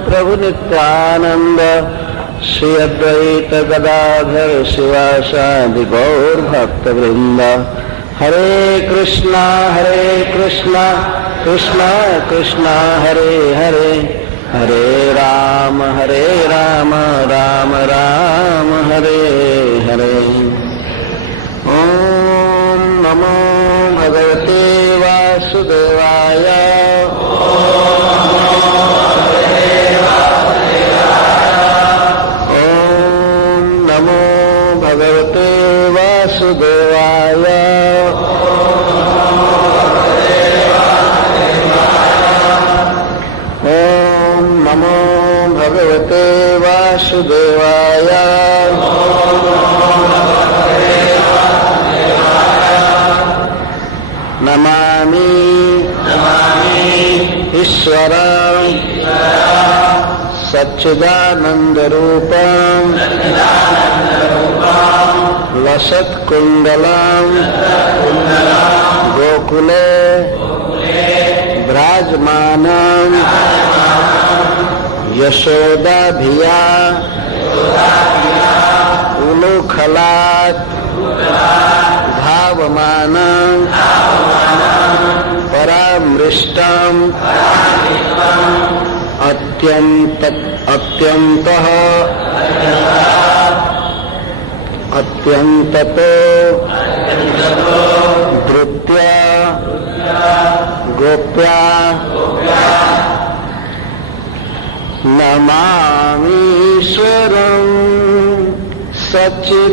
प्रभु नित्यानंद श्री अद्वैत गदाधर शिवासादि गौर भक्त वृंद। हरे कृष्णा कृष्णा कृष्णा हरे हरे, हरे राम राम राम हरे हरे। ओम नमो भगवते वासुदेवाय। ओम नमो भगवते वासुदेवाय। ओम नमो भगवते वासुदेवाय। नमामि ईश्वरं सच्चिदानन्दरूपं लसत्कुण्डलं गोकुले विराजमानं यशोदाभिया उलूखलात् धावमानं परामृष्टम् अत्यन्ततो धृत्या गोप्या नमामीश्वरं सच्चिदानन्दरूपं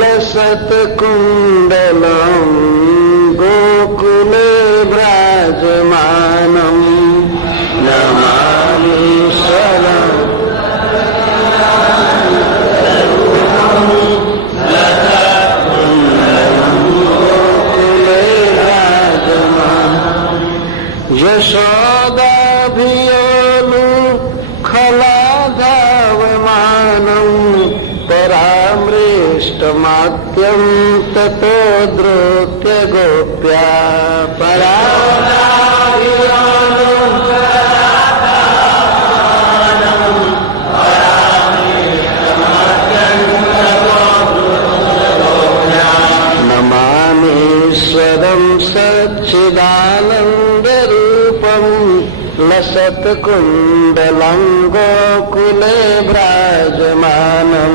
लसत्कुण्डलं गोकुले विराजमानं। नमामीश्वरं गोकुले विराजमानं यशोदाभियोलुखलाधावमानं परामृष्टमात्यं ततो धृत्य गोप्या नमामीश्वरं सच्चिदानन्दरूपं लसत्कुण्डलं गोकुले विराजमानं।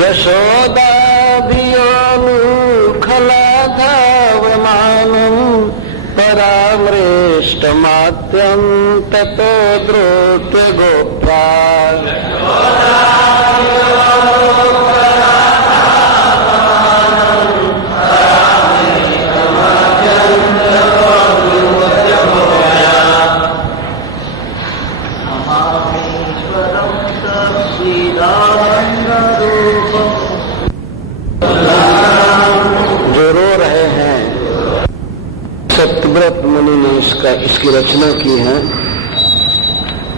यशोदाभियोलुखलाधावमानं परामृष्टमात्यं ततो धृत्य गोप्या जो रो रहे हैं। सत्यव्रत मुनि ने इसकी रचना की है।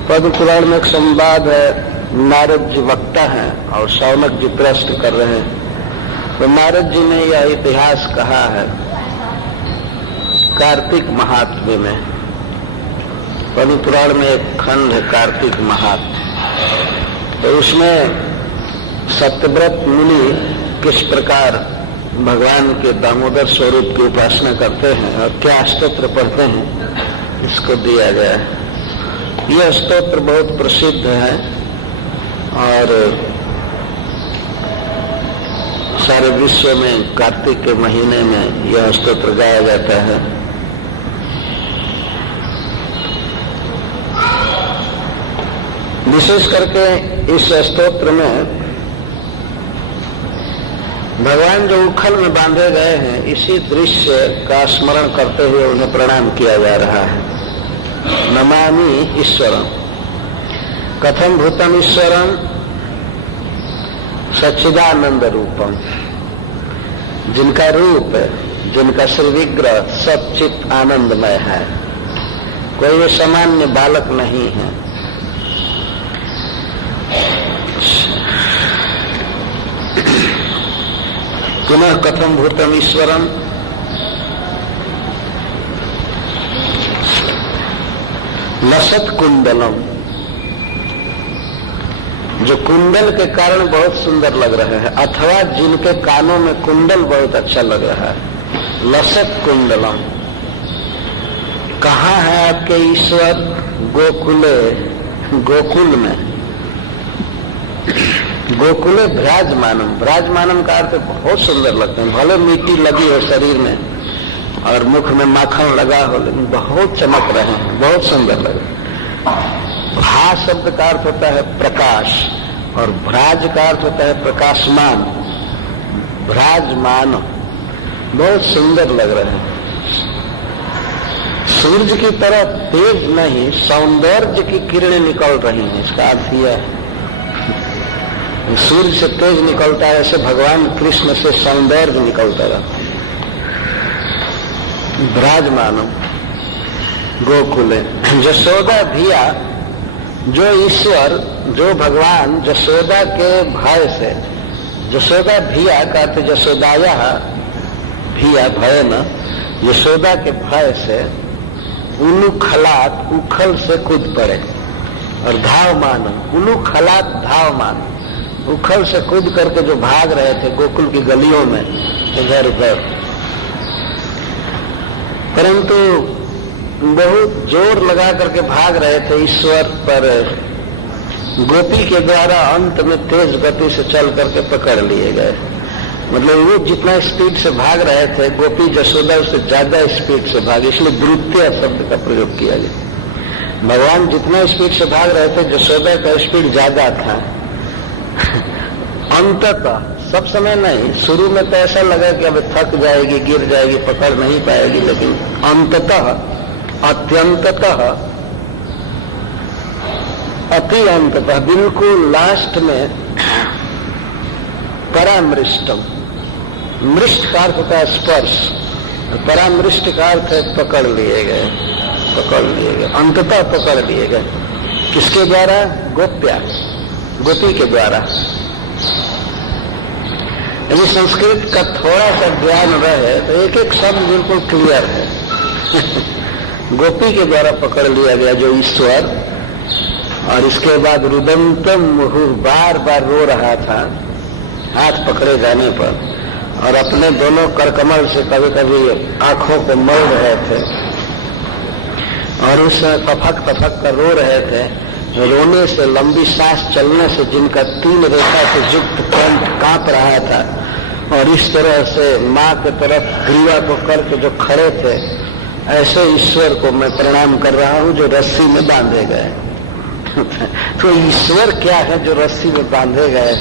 पद्म पुराण में एक संवाद है। नारद जी वक्ता हैं और शौनक जी प्रश्न कर रहे हैं। तो नारद जी ने यह इतिहास कहा है कार्तिक महात्म्य में। पद्म पुराण में एक खंड है कार्तिक महात्म्य। तो उसमें सत्यव्रत मुनि किस प्रकार भगवान के दामोदर स्वरूप की उपासना करते हैं और क्या स्तोत्र पढ़ते हैं इसको दिया गया है। यह स्तोत्र बहुत प्रसिद्ध है और सारे विश्व में कार्तिक के महीने में यह स्तोत्र गाया जाता है। विशेष करके इस स्तोत्र में भगवान जो उखल में बांधे गए हैं इसी दृश्य का स्मरण करते हुए उन्हें प्रणाम किया जा रहा है। नमामि ईश्वरं कथम भूतम ईश्वरं सच्चिदानंद रूपम। जिनका रूप जिनका श्री विग्रह सच्चित आनंदमय है, कोई सामान्य बालक नहीं है। पुनः कथम भूतम ईश्वरम, लसत कुंडलम, जो कुंडल के कारण बहुत सुंदर लग रहे हैं, अथवा जिनके कानों में कुंडल बहुत अच्छा लग रहा है। लसत कुंडलम, कहाँ है आपके ईश्वर? गोकुले, गोकुल में। गोकुले विराजमानम, विराजमानम का अर्थ बहुत सुंदर लगते हैं। भले मिट्टी लगी हो शरीर में और मुख में माखन लगा हो, लेकिन बहुत चमक रहे हैं, बहुत सुंदर लगे। भा शब्द का अर्थ होता है प्रकाश और भ्राज का अर्थ होता है प्रकाशमान। भ्राजमान, बहुत सुंदर लग रहे हैं। सूर्य की तरह तेज नहीं, सौंदर्य की किरणें निकल रही हैं, इसका अर्थ यह है। सूर्य से तेज निकलता है, ऐसे भगवान कृष्ण से सौंदर्य निकलता रहता है। विराजमानो गोकुले, जशोदा धिया, जो ईश्वर, जो भगवान जशोदा के भय से, जशोदा धिया का अर्थ जशोदाया धिया भय न, यशोदा के भय से उलूखलात, उखल से कूद पड़े और धावमान, उलूखलात धावमान, उखल से कूद करके जो भाग रहे थे गोकुल की गलियों में इधर उधर, परंतु बहुत जोर लगा करके भाग रहे थे ईश्वर पर। गोपी के द्वारा अंत में तेज गति से चल करके पकड़ लिए गए। मतलब वो जितना स्पीड से भाग रहे थे, गोपी जशोदा उससे ज्यादा स्पीड से भागे, इसलिए द्रुत्य शब्द का प्रयोग किया गया। भगवान जितना स्पीड से भाग रहे थे, जशोदा का स्पीड ज्यादा था। अंततः, सब समय नहीं, शुरू में तो ऐसा लगा कि अब थक जाएगी, गिर जाएगी, पकड़ नहीं पाएगी, लेकिन अंततः, अत्यंततः, अति अंततः, बिल्कुल लास्ट में परामृष्टम, मृष्ट का अर्थ होता है स्पर्श, परामृष्ट का अर्थ है पकड़ लिए गए, पकड़ लिए गए, अंततः पकड़ लिए गए। किसके द्वारा? गोप्या, गोपी के द्वारा। यदि संस्कृत का थोड़ा सा ज्ञान रहे तो एक एक शब्द बिल्कुल क्लियर है। गोपी के द्वारा पकड़ लिया गया जो ईश्वर, और इसके बाद रुदंतम मुहुः, बार बार रो रहा था हाथ पकड़े जाने पर, और अपने दोनों करकमल से कभी कभी आंखों को मल रहे थे, और उस तफक तफक कर रो रहे थे। रोने से, लंबी सांस चलने से जिनका 3 रेखा से युक्त कंठ कांप रहा था, और इस तरह से माँ के तरफ ग्रीवा को करके जो खड़े थे, ऐसे ईश्वर को मैं प्रणाम कर रहा हूँ जो रस्सी में बांधे गए। तो ईश्वर क्या है जो रस्सी में बांधे गए?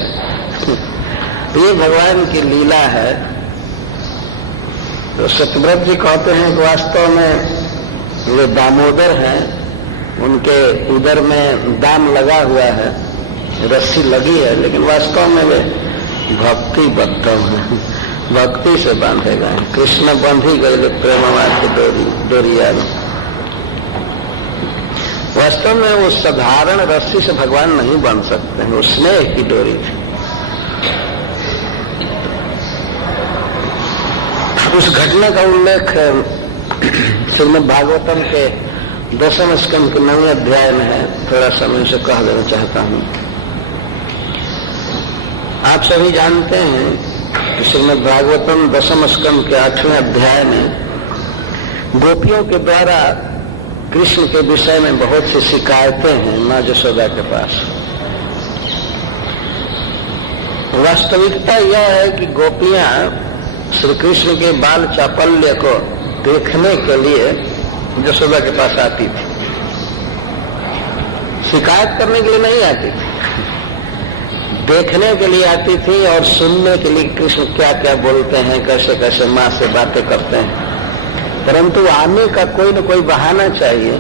ये भगवान की लीला है। तो सत्यव्रत जी कहते हैं कि वास्तव में वे दामोदर हैं, उनके उदर में दाम लगा हुआ है, रस्सी लगी है, लेकिन वास्तव में वे भक्ति बद्धम है, भक्ति से बांधे गए। कृष्ण बंधी गए प्रेमवाद की डोरिया में। वास्तव में वो साधारण रस्सी से भगवान नहीं बन सकते हैं, वो स्नेह की डोरी थी। उस घटना का उल्लेख श्रीमद् भागवतम के 10वें स्कंद के 9वें अध्याय में है। थोड़ा समय से कह देना चाहता हूँ। आप सभी जानते हैं कि श्रीमद् भागवतम 10वें स्कंद के 8वें अध्याय में गोपियों के द्वारा कृष्ण के विषय में बहुत सी शिकायतें हैं माँ यशोदा के पास। वास्तविकता यह है कि गोपियां श्री कृष्ण के बाल चापल्य को देखने के लिए यशोदा के पास आती थी, शिकायत करने के लिए नहीं आती थी, देखने के लिए आती थी और सुनने के लिए कृष्ण क्या क्या बोलते हैं, कैसे कैसे माँ से बातें करते हैं। परंतु आने का कोई न कोई बहाना चाहिए,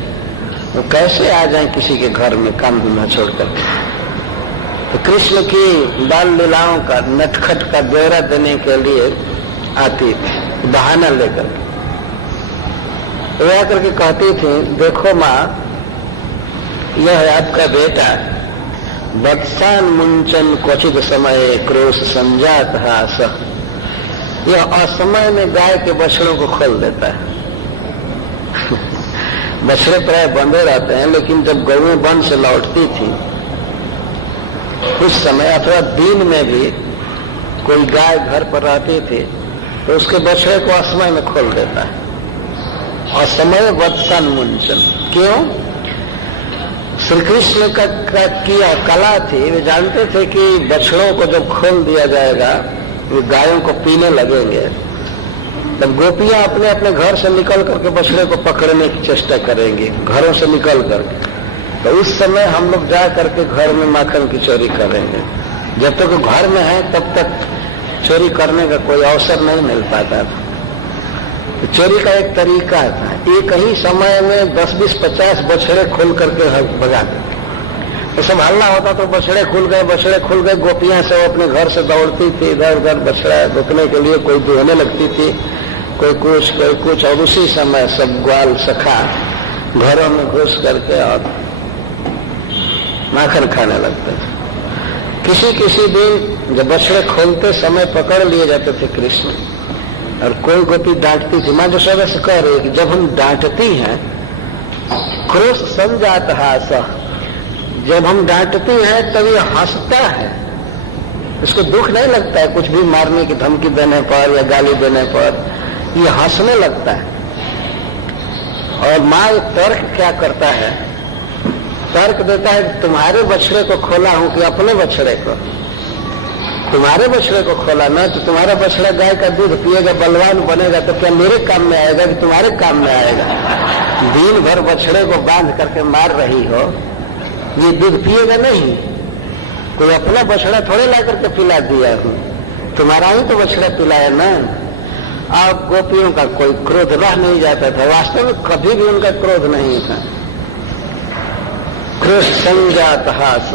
वो कैसे आ जाए किसी के घर में काम धंधा छोड़कर। तो कृष्ण की बाल लीलाओं का, नटखट का ब्यौरा देने के लिए आती थी, बहाना लेकर। वह आकर के कहती थी, देखो माँ, यह है आपका बेटा, वत्सान मुंचन क्वचित समय क्रोश संजात हास। यह असमय में गाय के बछड़ों को खोल देता है। बछड़े प्राय बंधे रहते हैं, लेकिन जब गौएं वन से लौटती थी उस समय अथवा दिन में भी कोई गाय घर पर रहती थी तो उसके बछड़े को असमय में खोल देता है। असमय वत्सन मुंचन, क्यों? श्री कृष्ण का किया कला थी। वे जानते थे कि बछड़ों को जब खोल दिया जाएगा वे गायों को पीने लगेंगे, तब गोपियां अपने अपने घर से निकल करके बछड़े को पकड़ने की चेष्टा करेंगी, घरों से निकल करके। तो उस समय हम लोग जा करके घर में माखन की चोरी करेंगे। जब तक वो घर में है तब तक चोरी करने का कोई अवसर नहीं मिल पाता था। तो चोरी का एक तरीका था, एक ही समय में 10, 20, 50 बछड़े खोल करके भगा देते। तो सब हल्ला होता तो बछड़े खुल गए, गोपियां सब अपने घर से दौड़ती थी इधर उधर बछड़ा रोकने के लिए, कोई दुहने लगती थी, कोई कुछ, और उसी समय सब ग्वाल सखा घरों में घुस करके और माखन खाने लगते थे। किसी दिन जब बछड़े खोलते समय पकड़ लिए जाते थे कृष्ण, और कोई गोपी डांटती थी। माँ यशोदा से कह रही कि जब हम डांटती हैं क्रोध समझाता है, जब हम डांटती हैं तब ये हंसता है, इसको दुख नहीं लगता है कुछ भी मारने की धमकी देने पर या गाली देने पर, ये हंसने लगता है। और माँ तर्क क्या करता है, तर्क देता है तुम्हारे बछड़े को खोला हूं कि अपने बछड़े को? तुम्हारे बछड़े को खोला ना, तो तुम्हारा बछड़ा गाय का दूध पिएगा, बलवान बनेगा, तो क्या मेरे काम में आएगा कि तुम्हारे काम में आएगा? दिन भर बछड़े को बांध करके मार रही हो, ये दूध पिएगा नहीं। कोई अपना बछड़ा थोड़े ला करके पिला दिया हूं, तुम्हारा ही तो बछड़ा पिलाया ना। अब गोपियों का कोई क्रोध रह नहीं जाता था, वास्तव में कभी भी उनका क्रोध नहीं था। क्रोध संजात हास,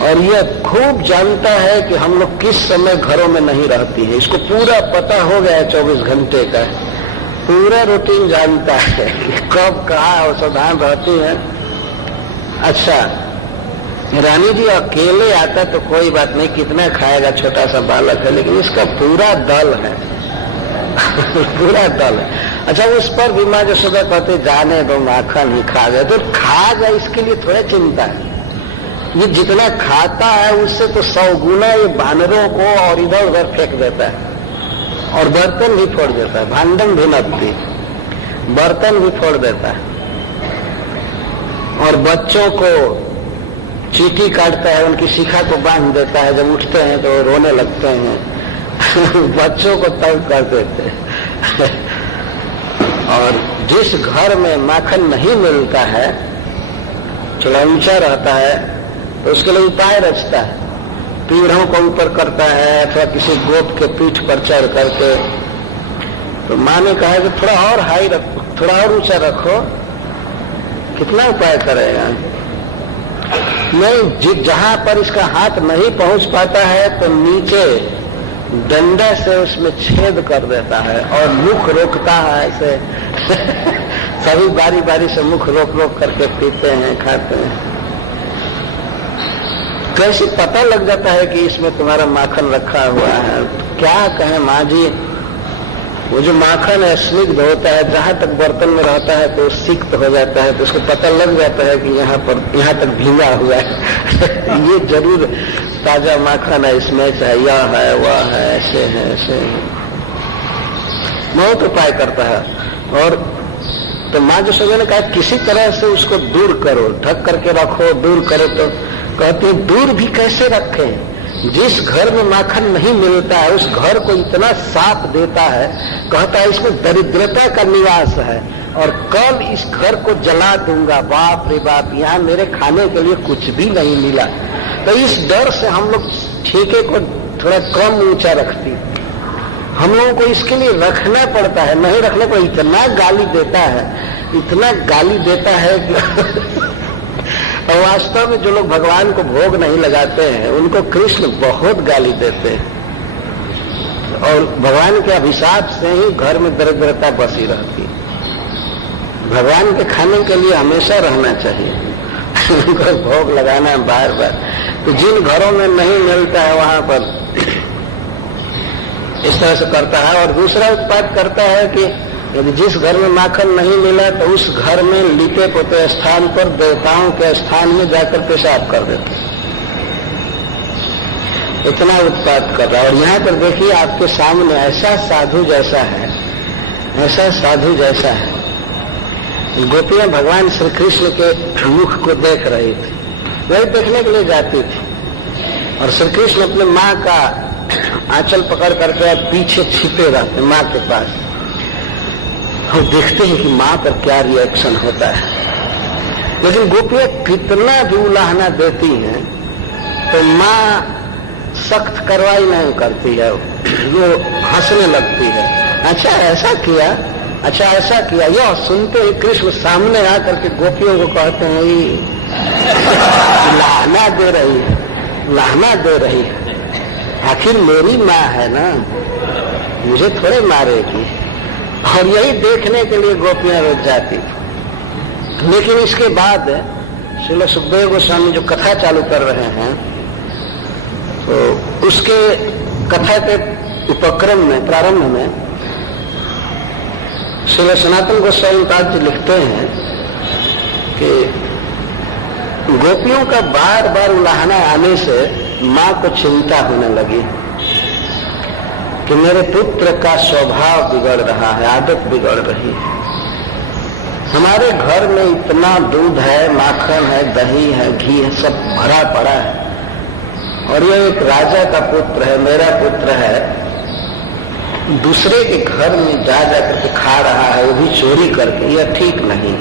और यह खूब जानता है कि हम लोग किस समय घरों में नहीं रहती है, इसको पूरा पता हो गया है। 24 घंटे का पूरा रूटीन जानता है कि कब कहाँ औषधान रहती है। अच्छा, रानी जी अकेले आता तो कोई बात नहीं, कितना खाएगा, छोटा सा बालक है, लेकिन इसका पूरा दल है पूरा दल है। अच्छा, उस पर भी माँ यशोदा कहते जाने दो, माखन ही खा गए तो खा गए, इसके लिए थोड़ा चिंता है। ये जितना खाता है उससे तो 100 गुना ये बानरों को और इधर उधर फेंक देता है, और बर्तन भी फोड़ देता है, भांडन भी नपती, बर्तन भी फोड़ देता है, और बच्चों को चीटी काटता है, उनकी शिखा को बांध देता है, जब उठते हैं तो रोने लगते हैं बच्चों को तंग कर देते हैं और जिस घर में माखन नहीं मिलता है, थोड़ा ऊंचा रहता है, तो उसके लिए उपाय रचता है, पीढ़ों को ऊपर करता है अथवा किसी गोप के पीठ पर चढ़ करके। तो माँ ने कहा कि थोड़ा और हाई रखो, थोड़ा और ऊंचा रखो, कितना उपाय करेगा? नहीं, जहां पर इसका हाथ नहीं पहुंच पाता है तो नीचे डंडा से उसमें छेद कर देता है और मुख रोकता है ऐसे सभी बारी बारी से मुख रोक रोक करके पीते हैं, खाते हैं। कैसे पता लग जाता है कि इसमें तुम्हारा माखन रखा हुआ है? क्या कहें माँ जी, वो जो माखन है स्निग्ध होता है, जहां तक बर्तन में रहता है तो सिक्त हो जाता है, तो उसको पता लग जाता है कि यहाँ तक भींगा हुआ है ये जरूर ताजा माखन है, इसमें चाहे यह है वह है, ऐसे है ऐसे है। बहुत उपाय करता है। और तो माँ जो सभी ने कहा किसी तरह से उसको दूर करो, ढक करके रखो, दूर करो। तो कहते दूर भी कैसे रखें? जिस घर में माखन नहीं मिलता है उस घर को इतना साफ देता है, कहता है इसमें दरिद्रता का निवास है और कल इस घर को जला दूंगा। बाप रे बाप, यहाँ मेरे खाने के लिए कुछ भी नहीं मिला। तो इस डर से हम लोग ठेके को थोड़ा कम ऊंचा रखती, हम लोगों को इसके लिए रखना पड़ता है, नहीं रखने को इतना गाली देता है, इतना गाली देता है कि और वास्तव में जो लोग भगवान को भोग नहीं लगाते हैं उनको कृष्ण बहुत गाली देते हैं और भगवान के अभिशाप से ही घर में दरिद्रता बसी रहती है। भगवान के खाने के लिए हमेशा रहना चाहिए उनको भोग लगाना है बार बार। तो जिन घरों में नहीं मिलता है वहां पर इस तरह से करता है। और दूसरा उत्पाद करता है कि यदि जिस घर में माखन नहीं मिला तो उस घर में लीपे पोते स्थान पर देवताओं के स्थान में जाकर पेशाब कर देते, इतना उत्पाद कर रहा है। और यहाँ पर देखिए आपके सामने ऐसा साधु जैसा है, ऐसा साधु जैसा है। गोपियां भगवान श्री कृष्ण के मुख को देख रही थी, वही देखने के लिए जाती थी, और श्री कृष्ण अपने माँ का आंचल पकड़ करके पीछे छिपे रहते माँ के पास। हम देखते हैं कि माँ पर क्या रिएक्शन होता है। लेकिन गोपियां कितना भी उलाहना देती हैं तो माँ सख्त कार्रवाई नहीं करती है, वो हंसने लगती है। अच्छा ऐसा किया, अच्छा ऐसा किया। यह सुनते ही कृष्ण सामने आकर के गोपियों को कहते हैं लाहना दे रही है, लाहना दे रही है। आखिर मेरी माँ है ना, मुझे थोड़े मारेगी। और यही देखने के लिए गोपियां रोज जाती थी। लेकिन इसके बाद श्रील सुखदेव गोस्वामी जो कथा चालू कर रहे हैं तो उसके कथा के उपक्रम में प्रारंभ में श्री सनातन गोस्वामी पाद जी लिखते हैं कि गोपियों का बार बार उलाहना आने से माँ को चिंता होने लगी कि मेरे पुत्र का स्वभाव बिगड़ रहा है, आदत बिगड़ रही है। हमारे घर में इतना दूध है, माखन है, दही है, घी है, सब भरा पड़ा है, और ये एक राजा का पुत्र है, मेरा पुत्र है, दूसरे के घर में जा करके खा रहा है, वो भी चोरी करके। यह ठीक नहीं,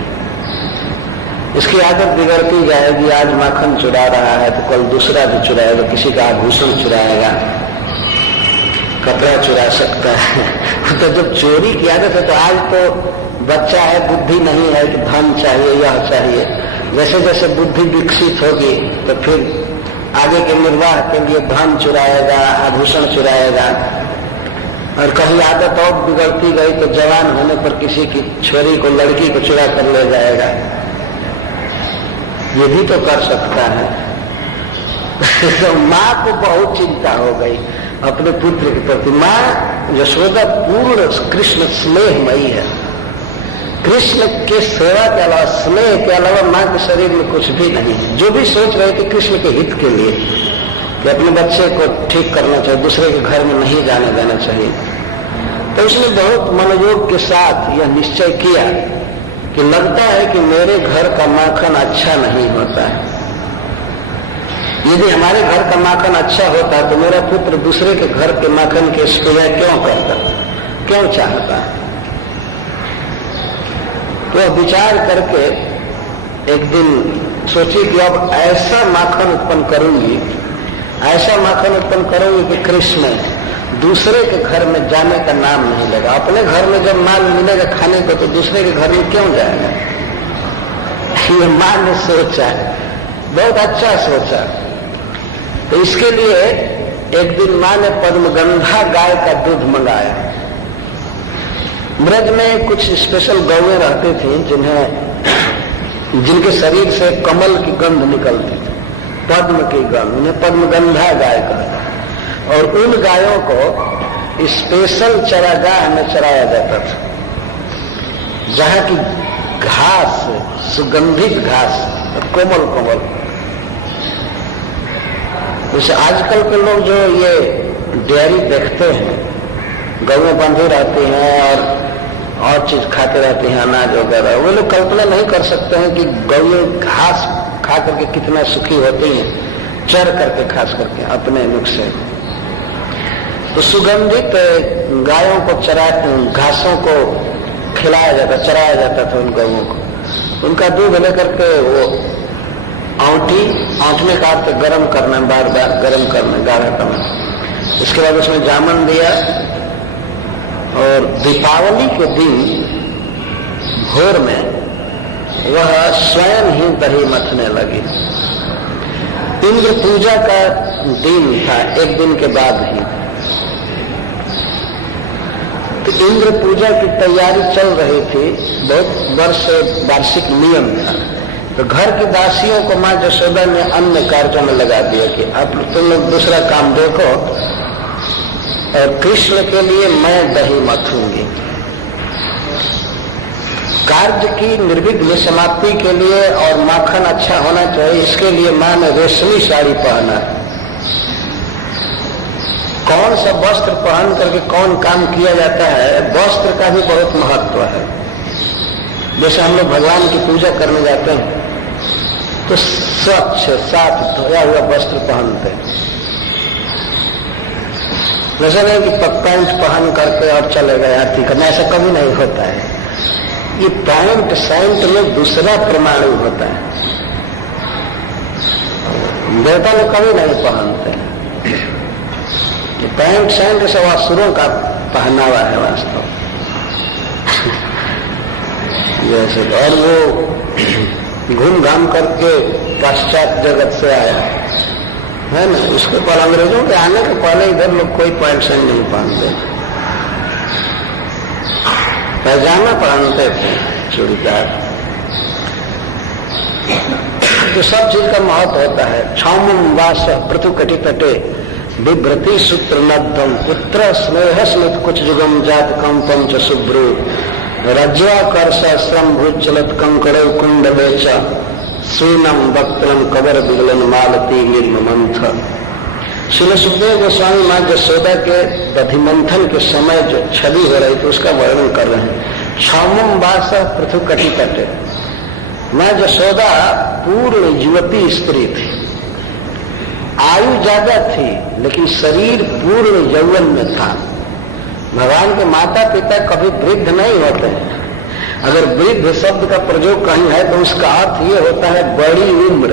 इसकी आदत बिगड़ती जाएगी। आज माखन चुरा रहा है तो कल दूसरा भी चुराएगा, किसी का आभूषण चुराएगा, कपड़ा चुरा सकता है। तो जब चोरी की आदत है तो आज तो बच्चा है, बुद्धि नहीं है कि धन चाहिए, यह चाहिए। जैसे जैसे बुद्धि विकसित होगी तो फिर आगे के निर्वाह के लिए धन चुराएगा, आभूषण चुराएगा। और कहीं आदत और बिगड़ती गई तो जवान होने पर किसी की छोरी को, लड़की को चुरा कर ले जाएगा। ये भी तो कर सकता है। तो माँ को बहुत चिंता हो गई अपने पुत्र के प्रति। माँ यशोदा पूर्ण कृष्ण स्नेहमयी है। कृष्ण के सेवा के अलावा, स्नेह के अलावा माँ के शरीर में कुछ भी नहीं है। जो भी सोच रहे थे कृष्ण के हित के लिए कि अपने बच्चे को ठीक करना चाहिए, दूसरे के घर में नहीं जाने देना चाहिए, तो उसने बहुत मनोयोग के साथ यह निश्चय किया कि लगता है कि मेरे घर का माखन अच्छा नहीं होता है। यदि हमारे घर का माखन अच्छा होता तो मेरा पुत्र दूसरे के घर के माखन की स्पेया क्यों करता, क्यों चाहता है। तो विचार करके एक दिन सोची कि अब ऐसा माखन उत्पन्न करूंगी, ऐसा माखन उत्पन्न करूंगी कि कृष्ण दूसरे के घर में जाने का नाम नहीं लेगा। अपने घर में जब माल मिलेगा खाने को तो दूसरे के घर में क्यों जाएगा। ये माँ ने सोचा, बहुत अच्छा सोचा। तो इसके लिए एक दिन माँ ने पद्मगंधा गाय का दूध मंगाया। ब्रज में कुछ स्पेशल गौएं रहती थी जिनके शरीर से कमल की गंध निकलती थी, पद्म की गंध, उन्हें पद्मगंधा गाय कहता। और उन गायों को स्पेशल चरागाह में चराया जाता था, जहां की घास, सुगंधित घास, कोमल कोमल। जैसे आजकल के लोग जो ये डेयरी देखते हैं, गौएं बंधी रहती हैं और चीज खाते रहते हैं, अनाज वगैरह, वो लोग कल्पना नहीं कर सकते हैं कि गौएं घास खा करके कितना सुखी होती हैं, चर करके, खास करके अपने मुख से। तो सुगंधित गायों को घासों को खिलाया जाता, चराया जाता था उन गौओं को। उनका दूध लेकर के वो औंठ में काट के गर्म करना, बार बार गर्म करना, गाढ़ा करना। इसके बाद उसमें जामन दिया और दीपावली के दिन भोर में वह स्वयं ही दही मथने लगी। इंद्र पूजा का दिन था, एक दिन के बाद ही। तो इंद्र पूजा की तैयारी चल रही थी, बहुत वर्ष वार्षिक नियम था। तो घर की दासियों को माँ यशोदा ने अन्य कार्यों में लगा दिया कि अब तुम लोग दूसरा काम देखो, और कृष्ण के लिए मैं दही मथूंगी। कार्य की निर्विघ्न समाप्ति के लिए और माखन अच्छा होना चाहिए, इसके लिए मां ने रेशमी साड़ी पहना है। कौन सा वस्त्र पहन करके कौन काम किया जाता है, वस्त्र का भी बहुत महत्व है। जैसे हम लोग भगवान की पूजा करने जाते हैं तो स्वच्छ साफ धोया हुआ वस्त्र पहनते हैं। जैसे नहीं कि पैंट पहन करके और चले गए आरती करना, ऐसा कभी नहीं होता है। ये पैंट सैंट में दूसरा प्रमाण होता है, देवता लोग कभी नहीं पहनते। ये पैंट सैंट सब असुरों का पहनावा है वास्तव। जैसे और वो घूम घाम करके पाश्चात्य जगत से आया है ना, उसके पर अंग्रेजों के आने के पहले इधर लोग कोई पैंट शर्ट नहीं पहनते, पैजामा पहनते थे, चूड़ीदार। तो सब चीज का महत्व होता है। क्षौम वास पृथु कटि तटे बिभ्रति सूत्र नद्धम पुत्र स्नेह स्मित कुछ जुगम जात कंपम च शुभ्रु रज्वाकर्ष श्रम भूत चलत कंकड़ कुंड बेच स्वीनम वक्त्रम कबर बिगलन मालती निर्म मंथ। श्री सुखदेव गोस्वामी मां यशोदा के दधिमंथन के समय जो छवि हो रही थी उसका वर्णन कर रहे हैं। क्षौमम वास पृथु कटि तटे, मां यशोदा पूर्ण युवती स्त्री थी, आयु ज्यादा थी लेकिन शरीर पूर्ण यौवन में था। भगवान के माता पिता कभी वृद्ध नहीं होते हैं। अगर वृद्ध शब्द का प्रयोग कहीं है तो उसका अर्थ ये होता है बड़ी उम्र,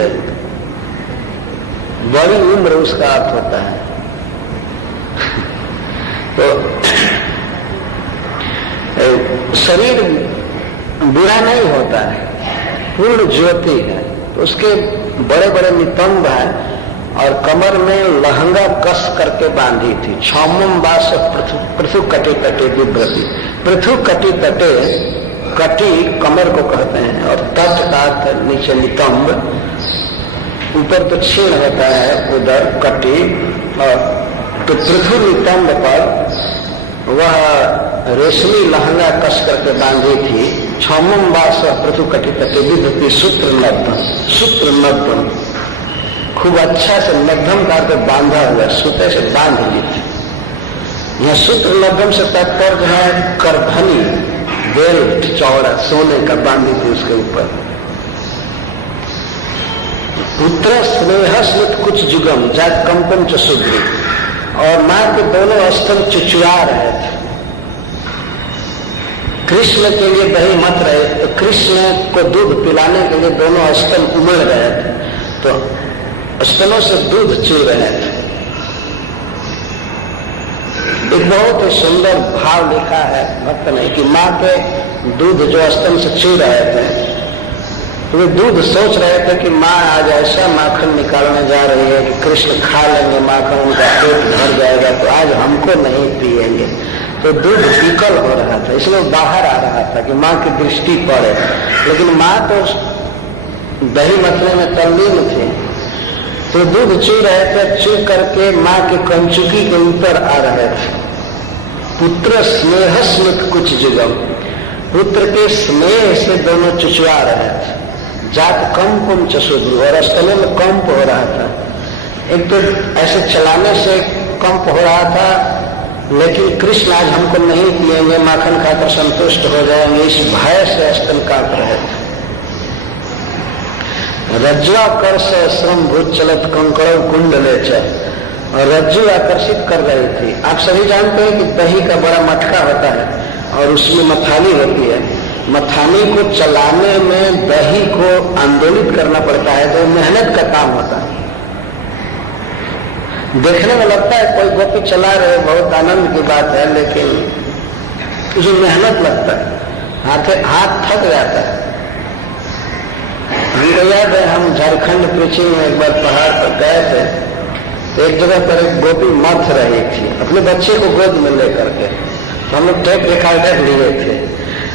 बड़ी उम्र उसका अर्थ होता है। तो शरीर बुरा नहीं होता है, पूर्ण ज्योति है। तो उसके बड़े बड़े नितंब हैं और कमर में लहंगा कस करके बांधी थी। क्षौमम वास पृथु कटि तटे विभ्रति, पृथु कटि तटे, कटि कमर को कहते हैं और तट का अर्थ नीचे नितंब, ऊपर तो छीण होता है, उधर कटि। और तो पृथु नितंब पर वह रेशमी लहंगा कस करके बांधी थी। क्षौमम वास पृथु कटि तटे विभ्रति सूत्र नद्धम, सूत्र नद्धम खूब अच्छा से मध्यम करके बांधा हुआ, सूते से बांध ली थी। यह सूत्र मध्यम से तात्पर्य है करधनी, बेल्ट चौड़ा सोने का बांधी थी उसके ऊपर। पुत्र स्नेह स्मित कुछ जुगम जात कंपन च शुभ्री, और मां के दोनों स्तन चिचुआ रहे थे। कृष्ण के लिए दही मत रहे तो कृष्ण को दूध पिलाने के लिए दोनों स्तन उमड़ रहे थे, तो स्तनों से दूध चू रहे थे। एक बहुत ही सुंदर भाव लिखा है भक्त ने कि मां के दूध जो स्तन से चू रहे थे, तो वे दूध सोच रहे थे कि मां आज ऐसा माखन निकालने जा रही है कि कृष्ण खा लेंगे माखन, उनका पेट भर जाएगा, तो आज हमको नहीं पिएंगे। तो दूध विकल हो रहा था, इसलिए बाहर आ रहा था कि मां की दृष्टि पड़े। लेकिन मां तो दही मथने में तल्लीन थी, तो दूध चू रहे थे, चू करके मां के कंचुकी के ऊपर आ रहे थे। पुत्र स्नेह स्मित कुछ जुगम, पुत्र के स्नेह से दोनों चुचुआ रहे थे। जात कंपम च शुभ्रु, और स्तनों में कंप हो रहा था। एक तो ऐसे चलाने से कंप हो रहा था, लेकिन कृष्ण आज हमको नहीं पिएंगे, माखन खाकर संतुष्ट हो जाएंगे, इस भय से स्तन कांप रहे थे। रज्ज्वाकर्ष श्रम भूत चलत कंकड़ कुंड लेच, और रज्जु आकर्षित कर रही थी। आप सभी जानते हैं कि दही का बड़ा मटका होता है और उसमें मथानी होती है। मथानी को चलाने में दही को आंदोलित करना पड़ता है, तो मेहनत का काम होता है। देखने में लगता है कोई गोपी चला रहे, बहुत आनंद की बात है, लेकिन उसमें मेहनत लगता है, हाथ थक जाता है। हमको याद है हम झारखंड पीछे में एक बार पहाड़ पर गए थे, तो एक जगह पर एक गोपी मथ रही थी अपने बच्चे को गोद में लेकर के। तो हम लोग टेप रिकॉर्डर लिए थे,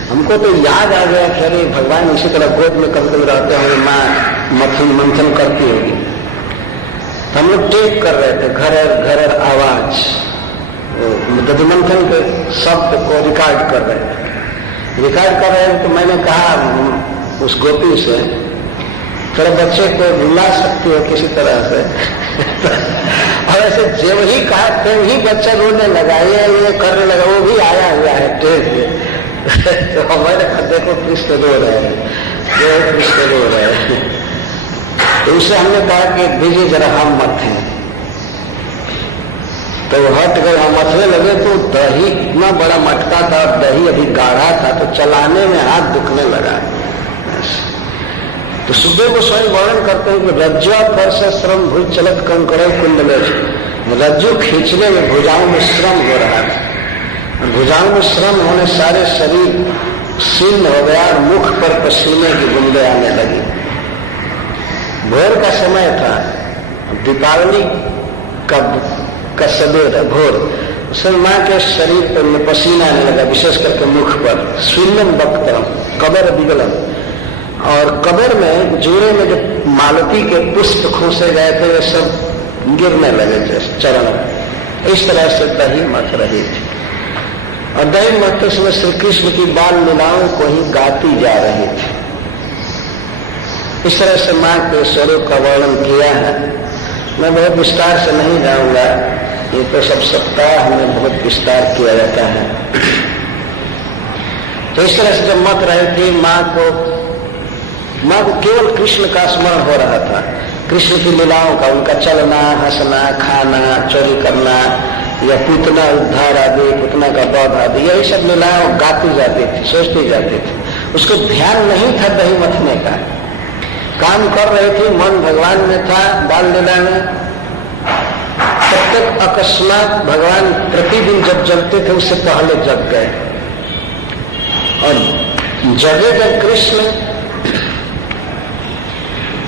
हमको तो याद आ गया कि अरे भगवान इसी तरह गोद में कभी कभी रहते होंगे, मां मंथन करती होगी। तो हम लोग टेप कर रहे थे, घरर घरर आवाज, दधि मंथन के शब्द को रिकॉर्ड कर रहे हैं। तो मैंने कहा उस गोपी से, तेरे बच्चे को रुला सकती हो किसी तरह से। और ऐसे जब ही कहा तब ही बच्चा रोने लगा, ये करने लगा, वो भी आया हुआ है टेढ़ से। तो मैंने कहा देखो कृष्ण रो रहे हैं, कृष्ण रो रहे हैं। तो उससे हमने कहा कि दीजिए जरा हम मत हैं। तो हट गए, हम मथने लगे तो दही इतना बड़ा मटका था, दही अभी गाढ़ा था, तो चलाने में हाथ दुखने लगा। तो सुखदेव गोस्वामी वर्णन करते हैं कि रज्जुआ कर से श्रम भूल चलत कंकड़ कुंडले, रज्जु खींचने में भुजाओं में श्रम हो रहा था। भुजाओं में श्रम होने सारे शरीर शीर्ण हो गया और मुख पर पसीने की बूंदें आने लगी। भोर का समय था, दीपावली का सवेर भोर, उसमें माँ के शरीर पर पसीना आने लगा, विशेष करके मुख पर। स्विल्लम वक्त्रम कबर विगलम, और कबर में जूड़े में जो मालती के पुष्प खोसे गए थे वे सब गिरने लगे थे चरण। इस तरह से दही मथ रही थी, और दही मथते समय श्री कृष्ण की बाल लीलाओं को ही गाती जा रही थी। इस तरह से माँ के स्वरूप का वर्णन किया है। मैं बहुत विस्तार से नहीं जाऊंगा, ये तो सब सप्ताह में बहुत विस्तार किया जाता है। तो इस तरह से जब मत रही थी, माँ को केवल कृष्ण का स्मरण हो रहा था, कृष्ण की लीलाओं का, उनका चलना, हंसना, खाना, चोरी करना, या पूतना उद्धार आदि, पूतना का बध आदि, यही सब लीलाओं गाती जाती थी, सोचती जाती थी। उसको ध्यान नहीं था दही मथने का, काम कर रही थी, मन भगवान में था, बाल लीला में। तब तक अकस्मात भगवान प्रतिदिन जब जगते थे उससे पहले जग गए, और जगे जब कृष्ण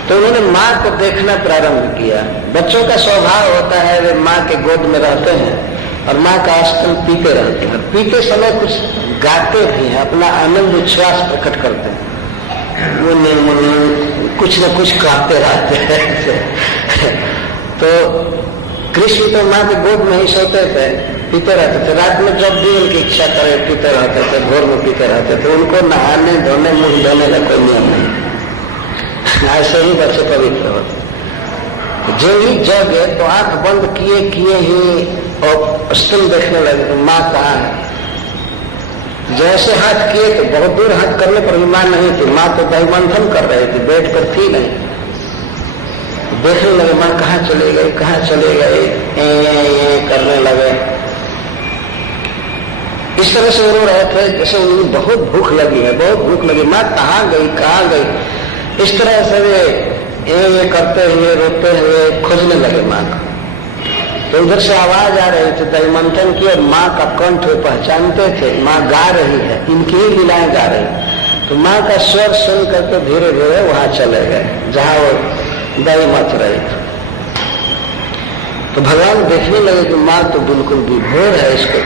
तो उन्होंने माँ को देखना प्रारंभ किया। बच्चों का स्वभाव होता है, वे माँ के गोद में रहते हैं और माँ का आस्तन पीते रहते हैं। पीते समय कुछ गाते भी हैं, अपना आनंद उच्छ्वास प्रकट करते हैं, कुछ न कुछ कहते रहते हैं। तो कृष्ण तो माँ के गोद में ही सोते थे, पीते रहते थे। रात में जब भी उनकी इच्छा करे पीते रहते थे, भोर में पीते रहते थे। उनको नहाने धोने, मुंह धोने का कोई नियम नहीं, ऐसे ही बच्चे पवित्र होते। जो ही जगे तो आंख बंद किए ही और स्तन देखने लगे तो माँ कहाँ है। जैसे हाथ किए तो बहुत दूर हाथ करने पर भी माँ नहीं थी, माँ तो दही मंथन कर रही थी, बेड पर थी नहीं। देखने लगे माँ कहाँ चले गई, कहाँ चले गए, करने लगे। इस तरह से रो रहे थे जैसे उन्हें बहुत भूख लगी है, बहुत भूख लगी। माँ कहाँ गई, कहाँ गई, इस तरह से वे ये करते हुए, रोते हुए खोजने लगे माँ को। तो उधर से आवाज आ रही थी दही मंथन की, और माँ का कंठ पहचानते थे, माँ गा रही है, इनकी ही लीलाएं गा रही। तो माँ का स्वर सुन करके धीरे धीरे वहां चले गए जहां वो दही मथ रही थी। तो भगवान देखने लगे कि माँ तो बिल्कुल विभोर है, इसको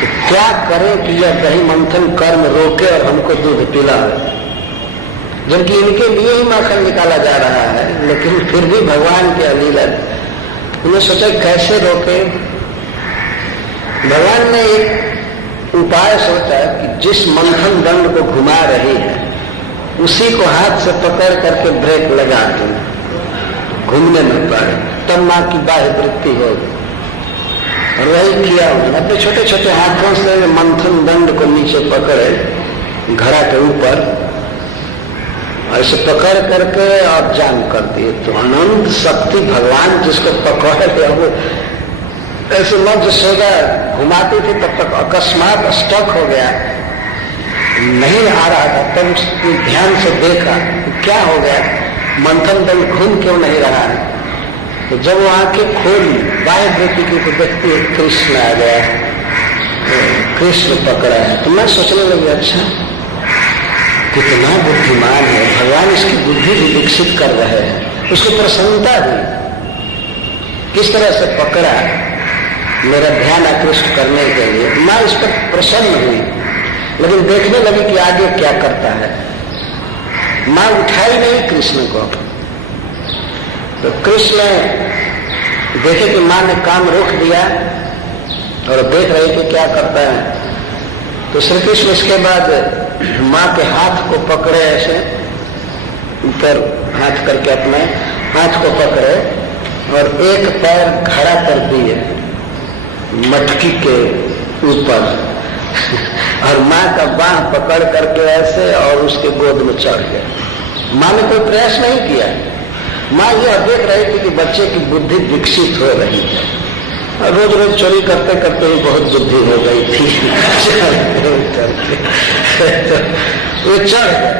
तो क्या करें कि यह दही मंथन कर्म रोके और हमको दूध पिलाए, जबकि इनके लिए ही माखन निकाला जा रहा है, लेकिन फिर भी भगवान के अलीला। उन्होंने सोचा कैसे रोके। भगवान ने एक उपाय सोचा कि जिस मंथन दंड को घुमा रही है उसी को हाथ से पकड़ करके ब्रेक लगा दूं, घूमने न पाए, तब माँ की बाह्य वृत्ति होगी। और वही किया उन्होंने, अपने छोटे छोटे हाथों से मंथन दंड को नीचे पकड़े घड़ा के ऊपर, ऐसे पकड़ करके और जान कर दिए। तो अनंत शक्ति भगवान जिसको पकड़ के वो ऐसे मध्य सोगा घुमाती थी, तब तक अकस्मात स्टक हो गया, नहीं आ रहा था। तब उसने ध्यान से देखा क्या हो गया, मंथन दल घूम क्यों नहीं रहा है। तो जब वो आंखें खोली बाह्य वृत्ति की तो देखती है कृष्ण आ गया, कृष्ण पकड़ा है। तो मैं सोचने लगी अच्छा कितना बुद्धिमान है भगवान, इसकी बुद्धि भी विकसित कर रहे हैं। उसको प्रसन्नता हुई, किस तरह से पकड़ा, मेरा ध्यान आकृष्ट करने के लिए। माँ इस पर प्रसन्न हुई, लेकिन देखने लगी कि आगे क्या करता है। माँ उठाई नहीं कृष्ण को। तो कृष्ण देखे कि माँ ने काम रोक दिया, और देख रहे थे क्या करता है। तो श्री कृष्ण इसके बाद माँ के हाथ को पकड़े, ऐसे ऊपर हाथ करके अपने हाथ को पकड़े और एक पैर खड़ा कर दिए मटकी के ऊपर और माँ का बाह पकड़ करके ऐसे और उसके गोद में चढ़ गए। माँ ने कोई प्रयास नहीं किया। माँ यह देख रही थी कि बच्चे की बुद्धि विकसित हो रही है और रोज रोज चोरी करते करते ही बहुत बुद्धि हो गई थी। वो चढ़ गए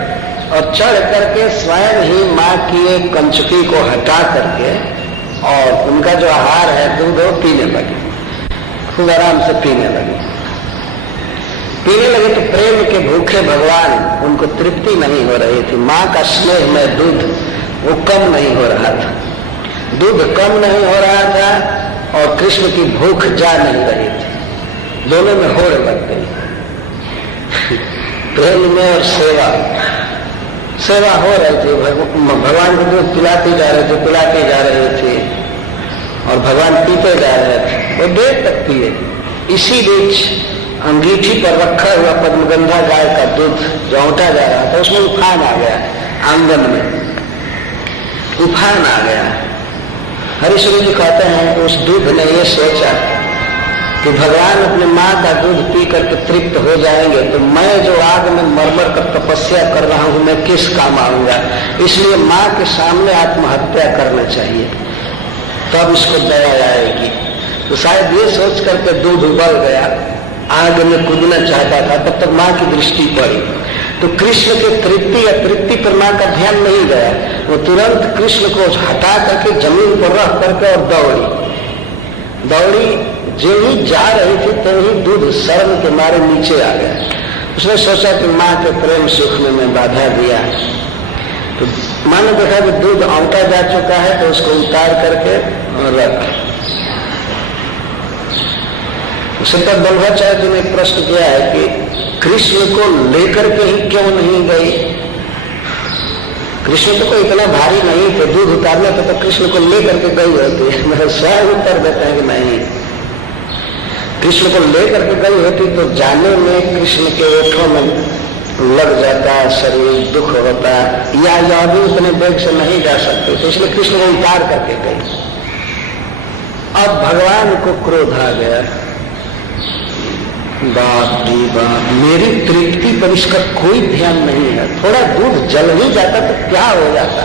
और चढ़ करके स्वयं ही माँ की एक कंचुकी को हटा करके और उनका जो आहार है दूध वो पीने लगे, खूब आराम से पीने लगे। तो प्रेम के भूखे भगवान, उनको तृप्ति नहीं हो रही थी। माँ का स्नेह में दूध वो कम नहीं हो रहा था, दूध कम नहीं हो रहा था और कृष्ण की भूख जा नहीं रही थी। दोनों में होड़ लग गई। प्रेम में और सेवा हो रही थी। भगवान को दूध पिलाते जा रहे थे और भगवान पीते जा रहे थे। वो देर तक पिए। इसी बीच अंगीठी पर रखा हुआ पद्मगंधा गाय का दूध जो औंटा जा रहा था, उसमें उफान आ गया। आंगन में उफान आ गया। हरिश्वरी जी कहते हैं उस दूध ने ये सोचा कि भगवान अपने माँ का दूध पी करके तृप्त हो जाएंगे तो मैं जो आग में मरमर कर तपस्या कर रहा हूं मैं किस काम आऊंगा, इसलिए माँ के सामने आत्महत्या करना चाहिए, तब इसको दया आएगी। तो शायद ये सोच करके दूध उबल गया, आग में कूदना चाहता था, तब तक माँ की दृष्टि पड़ी। तो कृष्ण के तृप्ति या तृप्ति पर माँ का ध्यान नहीं गया। वो तुरंत कृष्ण को हटा करके जमीन पर रख करके और दौड़ी। जो ही जा रही थी तो ही दूध शर्म के मारे नीचे आ गया। उसने सोचा कि माँ के प्रेम सुख में मैं बाधा दिया। तो माँ ने देखा कि दूध औंटा जा चुका है तो उसको उतार करके और रख। श्रीपद वल्लभाचार्य जी ने प्रश्न किया है कि कृष्ण को लेकर के ही क्यों नहीं गई। कृष्ण तो कोई इतना भारी नहीं थे, दूध उतारने पे तो कृष्ण को लेकर के गई होती। मेरे स्वयं उत्तर देते हैं कि नहीं, कृष्ण को लेकर के गई होती तो जाने में कृष्ण के ओठों में लग जाता, शरीर दुख होता, या यह भी उतने वेग से नहीं जा सकते, तो इसलिए कृष्ण को उतार करके गई। अब भगवान को क्रोध आ गया। बाप रे बाप, मेरी तृप्ति पर इसका कोई ध्यान नहीं है। थोड़ा दूध जल ही जाता तो क्या हो जाता।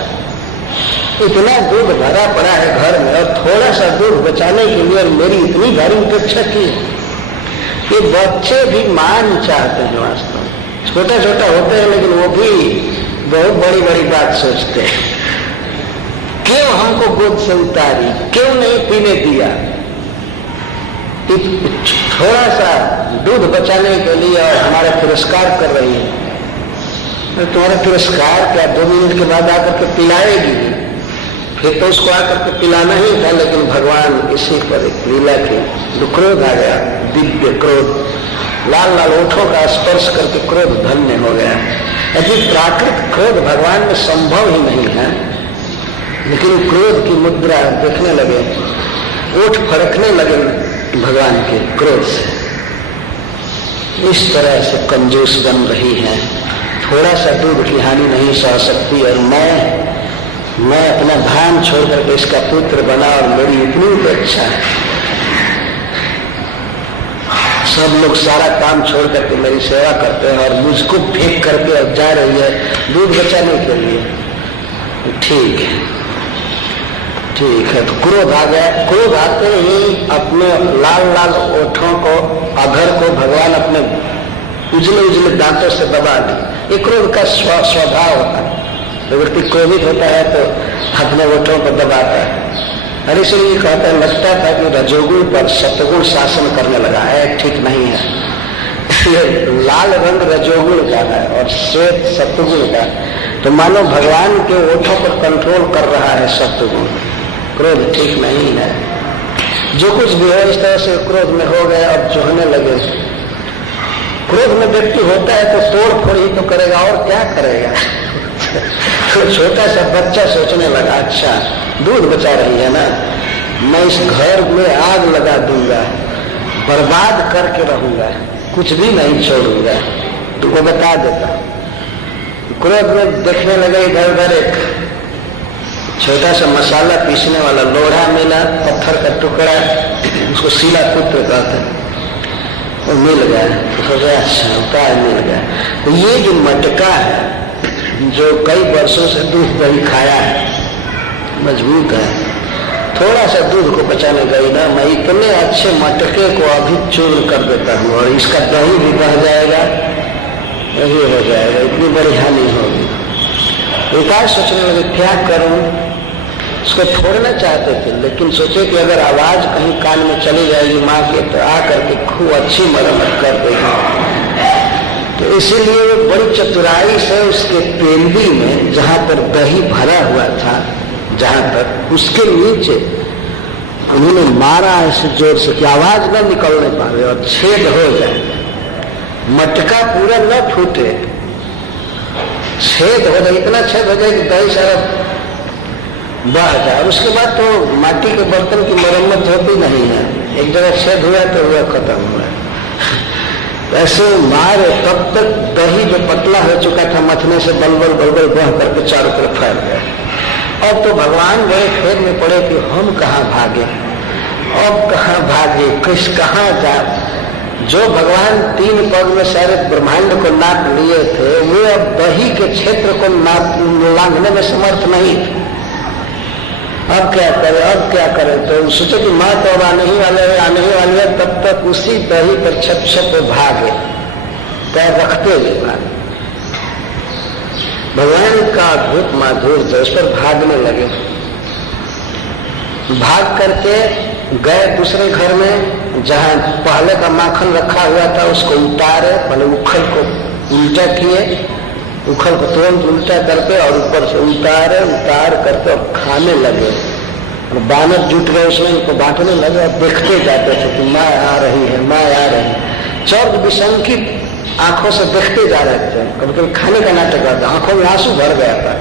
इतना दूध भरा पड़ा है घर में और थोड़ा सा दूध बचाने के लिए और मेरी इतनी भारी उपेक्षा की। ये बच्चे भी मान चाहते हैं, वास्तव में छोटा छोटा होते हैं लेकिन वो भी बहुत बड़ी बड़ी बात सोचते हैं। क्यों हमको गोद से उतारी, क्यों नहीं पीने दिया। थोड़ा सा दूध बचाने के लिए और हमारा तिरस्कार कर रही है। तुम्हारा तिरस्कार क्या 2 मिनट के बाद आकर के पिलाएगी, फिर तो उसको आकर के पिलाना ही था। लेकिन भगवान इसी पर एक लीला की, क्रोध आ गया, दिव्य क्रोध, लाल लाल ओठों का स्पर्श करके क्रोध धन्य हो गया। अभी प्राकृत क्रोध भगवान में संभव ही नहीं है, लेकिन क्रोध की मुद्रा देखने लगे, ओठ फड़कने लगे भगवान के क्रोध से। इस तरह से कंजूस बन रही है, थोड़ा सा दूध की हानि नहीं सह सकती और मैं अपना धाम छोड़ करके इसका पुत्र बना और मेरी इतनी उपेक्षा है। सब लोग सारा काम छोड़ करके मेरी सेवा करते हैं और मुझको फेंक करके अब जा रही है दूध बचाने के लिए। ठीक है, तो क्रोध आ गया। क्रोध आते ही अपने लाल लाल ओठों को, अधर को भगवान अपने उजले उजले दांतों से दबा दी। ये क्रोध का स्वभाव होता है। जब व्यक्ति क्रोधित होता है तो अपने ओठों को दबाता है। हरिश्वरी जी कहते हैं लगता था कि रजोगुण पर सतगुण शासन करने लगा है, ठीक नहीं है। लाल रंग रजोगुण का है और श्वेत सतगुण का, तो मानो भगवान के ओठों पर कंट्रोल कर रहा है सतगुण। क्रोध ठीक नहीं है। जो कुछ भी हो इस तरह से क्रोध में हो गए, अब जोहने लगे। क्रोध में व्यक्ति होता है तो तोड़ फोड़ ही तो करेगा और क्या करेगा। तो छोटा सा बच्चा सोचने लगा, अच्छा दूध बचा रही है ना, मैं इस घर में आग लगा दूंगा, बर्बाद करके रहूंगा, कुछ भी नहीं छोड़ूंगा। तो वो बता देता। क्रोध में देखने लगे इधर उधर, एक छोटा सा मसाला पीसने वाला लोढ़ा मिला, पत्थर का टुकड़ा, उसको सीला पुत्र कहते हैं, वो मिल गया। तो सोचा अच्छा उपाय मिल गया। तो ये जो मटका है जो कई वर्षों से दूध दही खाया है, मजबूत है, थोड़ा सा दूध को बचाने गई ना, मैं इतने अच्छे मटके को अभी चूर्ण कर देता हूँ और इसका दही भी बह जाएगा, यही हो जाएगा, इतनी बड़ी हानि होगी। उपाय सोचने लगे क्या करूं। उसको छोड़ना चाहते थे, लेकिन सोचे कि अगर आवाज कहीं कान में चली जाएगी माँ के तो आकर के खूब अच्छी मरम्मत कर देगी। तो इसीलिए वो बड़ी चतुराई से उसके पेंदी में जहां पर दही भरा हुआ था, जहां तक उसके नीचे उन्होंने मारा ऐसे जोर से कि आवाज न निकलने पाए और छेद हो जाए, मटका पूरा न फूटे, छेद हो जाए, इतना छेद हो जाए कि दही सारा बह जाए। और उसके बाद तो माटी के बर्तन की मरम्मत होती नहीं है, एक जगह छेद हुआ तो हुआ, खत्म हुआ। ऐसे मारे तब तक दही जो पतला हो चुका था मथने से बलबल बलबल बह करके चारों तरफ फैल गया। अब तो भगवान बड़े खेद में पड़े कि हम कहाँ भागे, अब कहाँ भागे, कहाँ जा। जो भगवान 3 पग में सारे ब्रह्मांड को नाप लिए थे, वे अब दही के क्षेत्र को लांघने में समर्थ नहीं थे। अब क्या करे, अब क्या करे। तो सोचे कि माँ तो अब आने ही वाले है, तब तक उसी दही पर छप छप भागे, पैर रखते हुए भागे। भगवान का अद्भुत माधुर्य था, उस पर भागने लगे। भाग करके गए दूसरे घर में, जहां पहले का माखन रखा हुआ था उसको उतारे, पहले उखल को उल्टा किए, उखल को तुरंत उल्टा करके और ऊपर से उतार करके और खाने लगे। और बानर जुट गए उसमें, इनको बांटने लगे और देखते जाते थे कि माँ आ रही है, माँ आ रही है। चौक विशंकित आंखों से देखते जा रहे थे, कभी कभी खाने का नाटक करता, आंखों में आंसू भर गया था।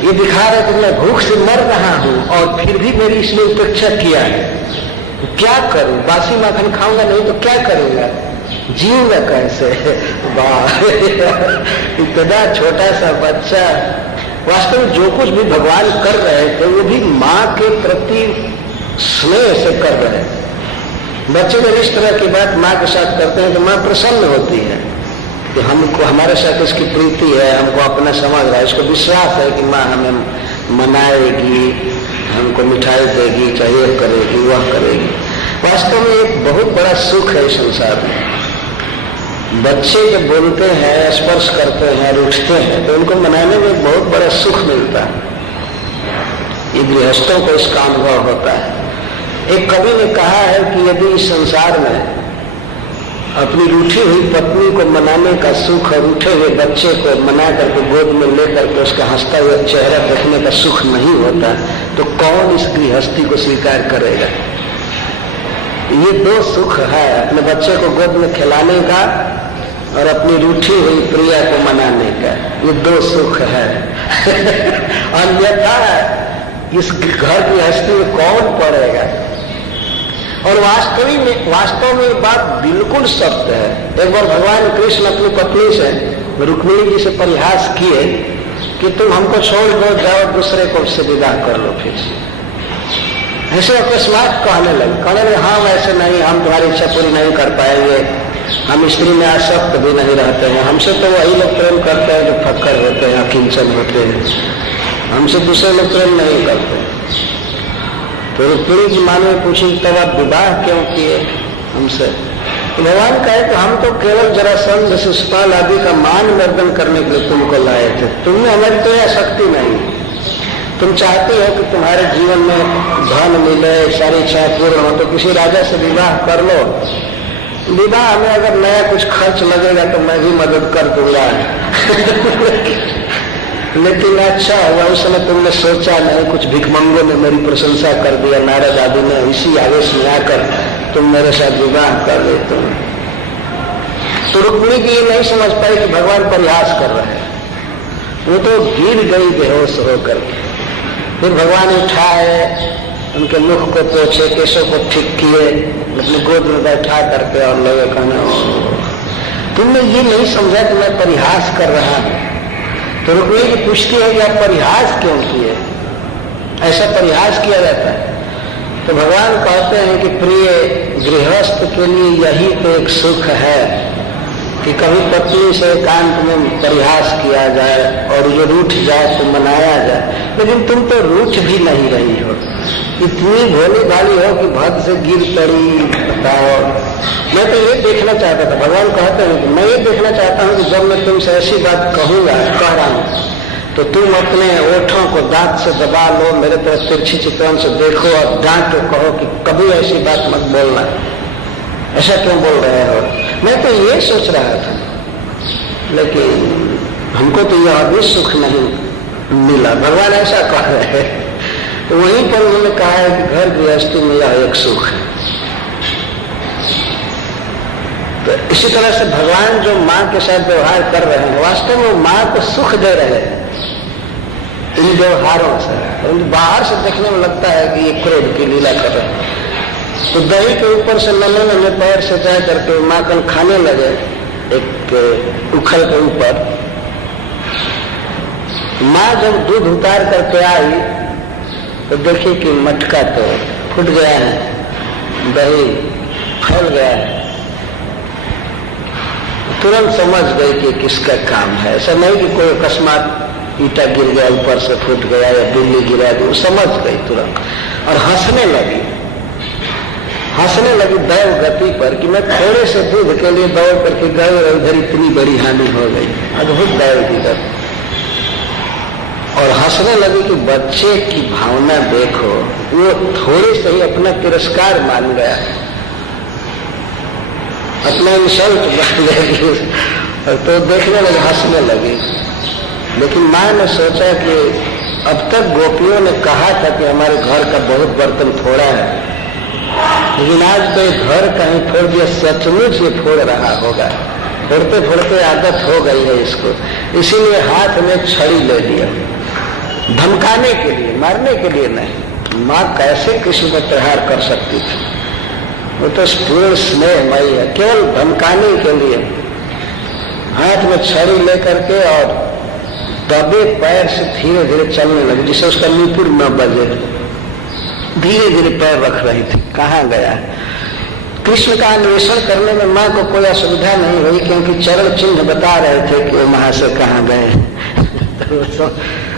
ये दिखा रहे थे मैं भूख से मर रहा हूँ और फिर भी मेरी इसने उपेक्षा किया है, क्या करूं, बासी माखन खाऊंगा नहीं तो क्या करूंगा, जीऊंगा कैसे। वाह, इतना छोटा सा बच्चा वास्तव में जो कुछ भी भगवान कर रहे थे वो भी माँ के प्रति स्नेह से कर रहे हैं। बच्चे जब इस तरह की बात माँ के साथ करते हैं तो माँ प्रसन्न होती है कि हमको हमारे साथ इसकी प्रीति है, हमको अपना समझ रहा है, इसको विश्वास है कि माँ हमें मनाएगी, हमको मिठाई देगी, चाहे ये करेगी वह करेगी। वास्तव में एक बहुत बड़ा सुख है इस संसार में। बच्चे जब बोलते हैं, स्पर्श करते हैं, उठते हैं तो उनको मनाने में बहुत बड़ा सुख मिलता है। ये गृहस्थों को इसका अनुभव होता है। एक कवि ने कहा है कि यदि इस संसार में अपनी रूठी हुई पत्नी को मनाने का सुख और उठे हुए बच्चे को मना करके गोद में लेकर के उसका हंसता हुआ चेहरा देखने का सुख नहीं होता तो कौन इस गृहस्थी को स्वीकार करेगा। ये 2 सुख है, अपने बच्चे को गोद में खिलाने का और अपनी रूठी हुई प्रिया को मनाने का, ये 2 सुख है। अन्यथा इस घर की हस्ती में कौन पड़ेगा। और वास्तव में बात बिल्कुल सत्य है। एक बार भगवान कृष्ण अपनी पत्नी से, रुक्मिणी जी से परिहास किए कि तुम हमको छोड़ दो, जाओ दूसरे को से विदा कर लो। फिर ऐसे अकस्मात कहने लगे हाँ वैसे नहीं, हम तुम्हारी इच्छा पूरी नहीं कर पाएंगे, हम स्त्री में आसक्त भी नहीं रहते हैं, हमसे तो वही लोग प्रेम करते हैं जो फक्कर होते हैं, अकिंचन होते हैं, हमसे दूसरे लोग प्रेम नहीं करते। तो रुक्मिणी जी माँ ने पूछी तब आप विवाह क्यों किए हमसे। तो भगवान कहे कि हम तो केवल जरासंध शिशुपाल आदि का मान मर्दन करने के लिए तुमको लाए थे, तुमने हमारी तो यह शक्ति नहीं। तुम चाहते हो कि तुम्हारे जीवन में धन मिले, सारी इच्छाएं पूर्ण हो, तो किसी राजा से विवाह कर लो। विवाह में अगर नया कुछ खर्च लगेगा तो मैं भी मदद कर दूंगा। लेकिन अच्छा हुआ उस समय तुमने सोचा नहीं, कुछ भिखमंगों ने मेरी प्रशंसा कर दिया, नारद आदि ने, इसी आवेश में आकर तुम मेरे साथ विवाह कर लेते हो। तो रुक्मिणी की ये नहीं समझ पाई कि भगवान परिहास कर रहे हैं, वो तो गिर गई बेहोश होकर। फिर भगवान उठाए, उनके मुख को पोछे, केशों को ठीक किए, अपनी गोद में बैठा करके और लोगों कहना तुमने ये नहीं समझा कि मैं परिहास कर रहा हूं। तो रुक्मिणी की पूछती है कि आप परिहास क्यों किए, ऐसा परिहास किया जाता है। तो भगवान कहते हैं कि प्रिय गृहस्थ के लिए यही तो एक सुख है कि कभी पत्नी से एकांत में परिहास किया जाए और जो रूठ जाए तो मनाया जाए। लेकिन तुम तो रूठ भी नहीं रही हो, इतनी भोली भाली हो कि भक्त से गिर पड़ी। बताओ, मैं तो ये देखना चाहता था, भगवान कहते हैं कि मैं ये देखना चाहता हूँ कि जब मैं तुमसे ऐसी बात कहूंगा, कह रहा हूँ, तो तुम अपने ओठों को दांत से दबा लो, मेरे तरफ तिरछी चितवन से देखो और डांटो, कहो कि कभी ऐसी बात मत बोलना, ऐसा क्यों बोल रहे हो। मैं तो ये सोच रहा था, लेकिन हमको तो यह भी सुख नहीं मिला। भगवान ऐसा कह रहे हैं। तो वहीं पर उन्होंने कहा है कि घर गृहस्थी में यह एक सुख है। तो इसी तरह से भगवान जो माँ के साथ व्यवहार कर रहे हैं, वास्तव में माँ को सुख दे रहे हैं इन व्यवहारों से। बाहर से देखने में लगता है कि ये क्रोध की लीला कर रहे हैं। तो दही के ऊपर से नन्हे नन्हे पैर से जा करके माखन खाने लगे एक उखल के ऊपर। माँ जब दूध उतार करके आई तो देखी कि मटका तो फूट गया है, दही फैल गया है। तुरंत समझ गई कि किसका काम है। ऐसा नहीं कि कोई अकस्मात ईटा गिर गया ऊपर से फूट गया या बिल्ली गिरा दी, वो समझ गई तुरंत और हंसने लगी दैव गति पर कि मैं थोड़े से दूध के लिए दौड़ करके गए और इधर इतनी बड़ी हानि हो गई। अद्भुत दैव की गति। और हंसने लगी कि बच्चे की भावना देखो, वो थोड़े से ही अपना तिरस्कार मान गया, अपना इंसल्ट बन गई। तो देखने लगे, हंसने लगी। लेकिन माँ ने सोचा कि अब तक गोपियों ने कहा था कि हमारे घर का बहुत बर्तन फोड़ा है, लेकिन आज तो घर कहीं फोड़ दिया, सचमुच ये फोड़ रहा होगा। फोड़ते फोड़ते आदत हो गई है इसको, इसीलिए हाथ में छड़ी ले लिया, धमकाने के लिए, मारने के लिए नहीं। माँ कैसे कृष्ण पर प्रहार कर सकती थी, वो तो पूर्ण स्नेहमयी है, केवल धमकाने के लिए हाथ में छड़ी लेकर के और दबे पैर से धीरे धीरे चलने लगी, जिससे उसका नुपुर न बजे। धीरे धीरे पैर रख रही थी। कहाँ गया कृष्ण का अन्वेषण करने में माँ को कोई असुविधा नहीं हुई, क्योंकि चरण चिन्ह बता रहे थे कि वो वहां से कहाँ गए।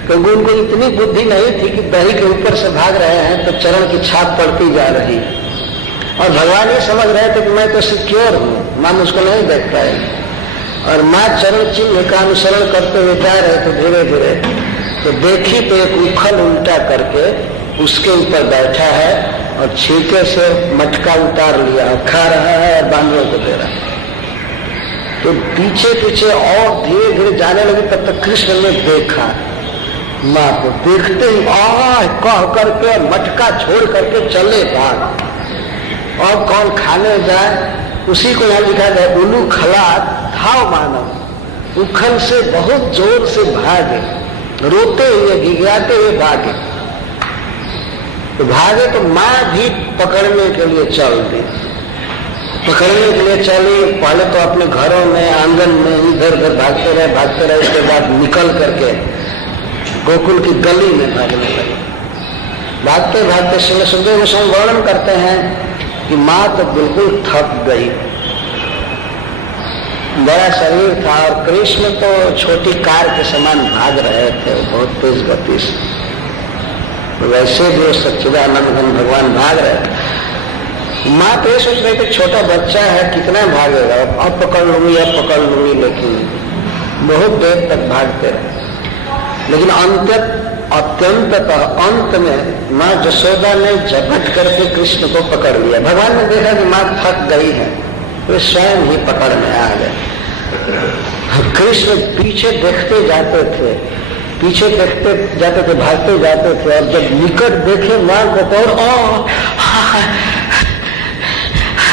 क्योंकि उनको इतनी बुद्धि नहीं थी कि दही के ऊपर से भाग रहे हैं तो चरण की छाप पड़ती जा रही, और भगवान ये समझ रहे थे कि मैं तो सिक्योर हूँ, माँ मुझको नहीं देख पाएगी। और माँ चरण चिन्ह का अनुसरण करते हुए जा रहे थे धीरे धीरे। तो देखी तो एक उखल उल्टा करके उसके ऊपर बैठा है और छींके से मटका उतार लिया, खा रहा है और बांधवों को दे रहा है। तो पीछे पीछे और धीरे धीरे जाने लगे। तब तक कृष्ण ने देखा माँ को, देखते ही कह करके मटका छोड़ करके चले भाग। और कौन खाने जाए, उसी को यहाँ लिखा गया उल्लू खलात थाव मानव, उखल से बहुत जोर से भागे, रोते हुए गिड़गिड़ाते हुए भागे। तो भागे तो माँ भी पकड़ने के लिए चल दी, पकड़ने के लिए चली। पहले तो अपने घरों में, आंगन में इधर उधर भागते रहे। उसके बाद निकल करके गोकुल की गली में भागने लगे। भागते भागते श्री सुखदेव गोस्वामी वर्णन करते हैं कि माँ तो बिल्कुल थक गई, बड़ा शरीर था, और कृष्ण तो छोटी कार के समान भाग रहे थे, बहुत तेज गति से। वैसे भी वो सच्चिदानंद घन भगवान भाग रहे। माँ तो ये सोच रही थी छोटा बच्चा है, कितना भागेगा, अब पकड़ लूंगी, लेकिन बहुत देर तक भागते रहे। लेकिन अत्यंततः अंत में माँ जसोदा ने झपट करके कृष्ण को पकड़ लिया। भगवान ने देखा कि माँ थक गई है, वे स्वयं ही पकड़ में आ गए। कृष्ण पीछे देखते जाते थे, भागते जाते थे, और जब निकट देखे माँ को तो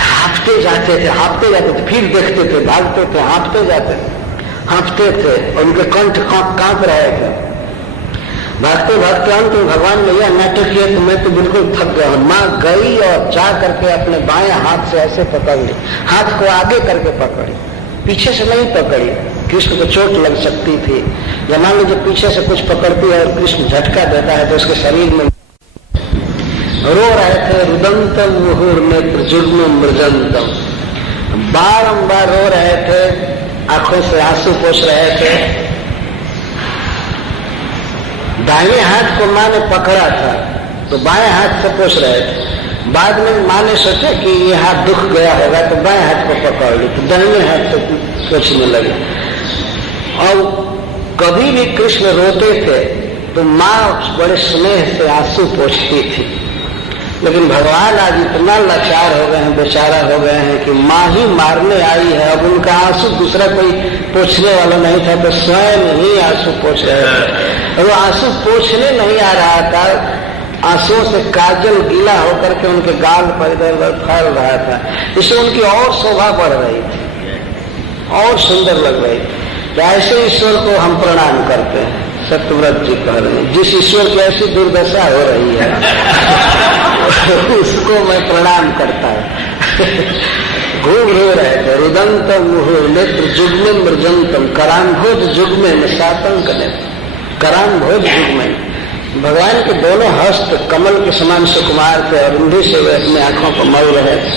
हाँफते जाते थे, फिर देखते थे, भागते थे, हाँफते थे, और उनके कंठ कांप रहे थे। भागते भागते अंत में भगवान ने यह नाटक किया तो मैं तो बिल्कुल थक गया हूं। माँ गई और जा करके अपने बाएं हाथ से ऐसे पकड़ ली, हाथ को आगे करके पकड़ी, पीछे से नहीं पकड़ी, कृष्ण को चोट लग सकती थी। या मान लीजिए पीछे से कुछ पकड़ती है और कृष्ण झटका देता है तो उसके शरीर में रो रहे थे। रुदंतम मुहुर नेत्र जुग्म मृजंतम, बारंबार रो रहे थे, आंखों से आंसू पोंछ रहे थे। दाहिने हाथ को माँ ने पकड़ा था तो बाएं हाथ से पोंछ रहे थे। बाद में माँ ने सोचा कि ये हाथ दुख गया होगा तो बाएं हाथ को पकड़ ली तो दाहिने हाथ से पोंछने लगे। और कभी भी कृष्ण रोते थे तो माँ बड़े स्नेह से आंसू पोंछती थी। लेकिन भगवान आज इतना लाचार हो गए हैं, बेचारा हो गए हैं कि माँ ही मारने आई है। अब उनका आंसू दूसरा कोई पोंछने वाला नहीं था तो स्वयं ही आंसू पोंछ रहे थे। और वो आंसू पोंछने नहीं आ रहा था, आंसुओं से काजल गीला होकर के उनके गाल पर इधर उधर फैल रहा था। इससे उनकी और शोभा बढ़ रही थी और सुंदर लग रही थी। ऐसे ईश्वर को हम प्रणाम करते हैं। सत्यव्रत जी कह रहे हैं जिस ईश्वर की ऐसी दुर्दशा हो रही है उसको मैं प्रणाम करता हूं। घूम रो रहे थे। रुदंतम मुहुर नेत्र जुग्मे मृजंतम, करांभोज जुग्मे में सातंक नेत्र, करांभोज जुग्मे। भगवान के दोनों हस्त कमल के समान सुकुमार थे और उन्हीं से वे अपनी आंखों को मल रहे थे।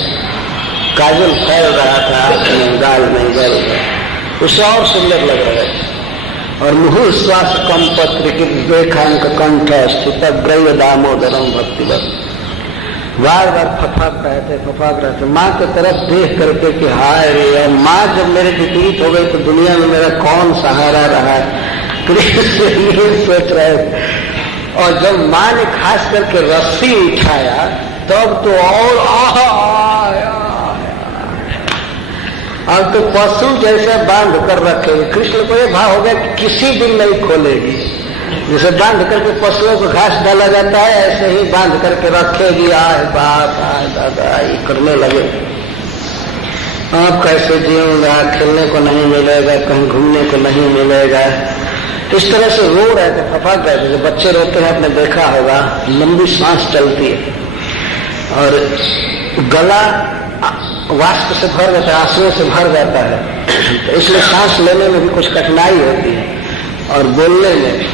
काजल फैल रहा था अपने गाल में, गल में उससे और सुंदर लग रहे थे। और मुहुर श्वास कम पत्र की रेखांक कंठ स्थित ग्रह दामोदरम भक्तिवत, बार बार फफाक रहे थे माँ की तरफ देख करके कि हाय रे, माँ जब मेरे विपरीत हो गई तो दुनिया में मेरा कौन सहारा रहा है, कृष्ण ये सोच रहे थे। और जब माँ ने खास करके रस्सी उठाया तब तो और अब तो पशु जैसे बांध कर रखेगी। कृष्ण को यह भाव हो गया कि किसी दिन नहीं खोलेगी। जैसे बांध करके पशुओं को घास डाला जाता है ऐसे ही बांध करके रखेगी। आए बाप आए दादा ये करने लगे। आप कैसे जीऊंगा, खेलने को नहीं मिलेगा, कहीं घूमने को नहीं मिलेगा। इस तरह से रो रहे थे, फफाक रहे थे। बच्चे रोते हैं आपने देखा होगा, लंबी सांस चलती है और गला वाष्प से भर जाता है, आंसुओं से भर जाता है। तो इसलिए सांस लेने में भी कुछ कठिनाई होती है और बोलने में।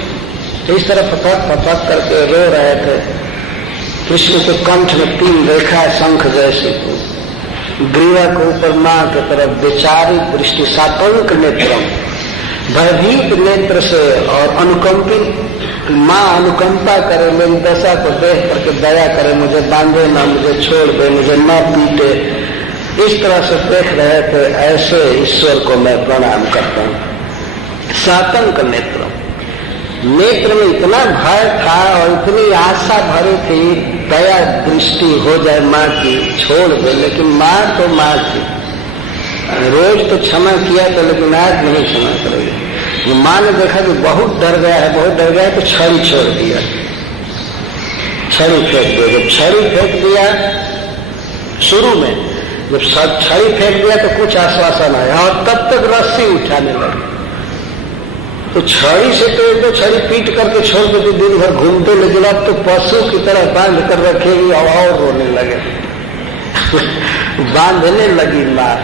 तो इस तरह फपक करके रो रहे थे। कृष्ण के कंठ में 3 रेखा शंख जैसी, ग्रीवा के ऊपर माँ की तरफ विचारित दृष्टि, सातंक नेत्रम, भयभीत नेत्र से और अनुकंपित माँ अनुकंपा करे, मेरी दशा को देख करके दया करे, मुझे बांधे ना, मुझे छोड़ दे, मुझे न पीटे, इस तरह से देख रहे थे। ऐसे ईश्वर को मैं प्रणाम करता हूँ। सातंक नेत्र, नेत्र में इतना भय था और इतनी आशा भरी थी दया दृष्टि हो जाए माँ की, छोड़ दे। लेकिन माँ तो माँ थी, रोज तो क्षमा किया था लेकिन आज नहीं क्षमा करेगी। माँ ने देखा कि बहुत डर गया है, बहुत डर गया है, तो छड़ी छोड़ दिया, छड़ी फेंक दिया। जब छड़ी फेंक दिया, शुरू में जब छड़ी फेंक दिया तो कुछ आश्वासन आया और तब तक रस्सी उठाने लगे। तो छड़ी से तो एक दो छड़ी पीट करके छोड़ देती, दिन भर घूमते, लेकिन अब तो पशु की तरह बांध कर रखेगी और रोने लगे। बांधने लगी माँ।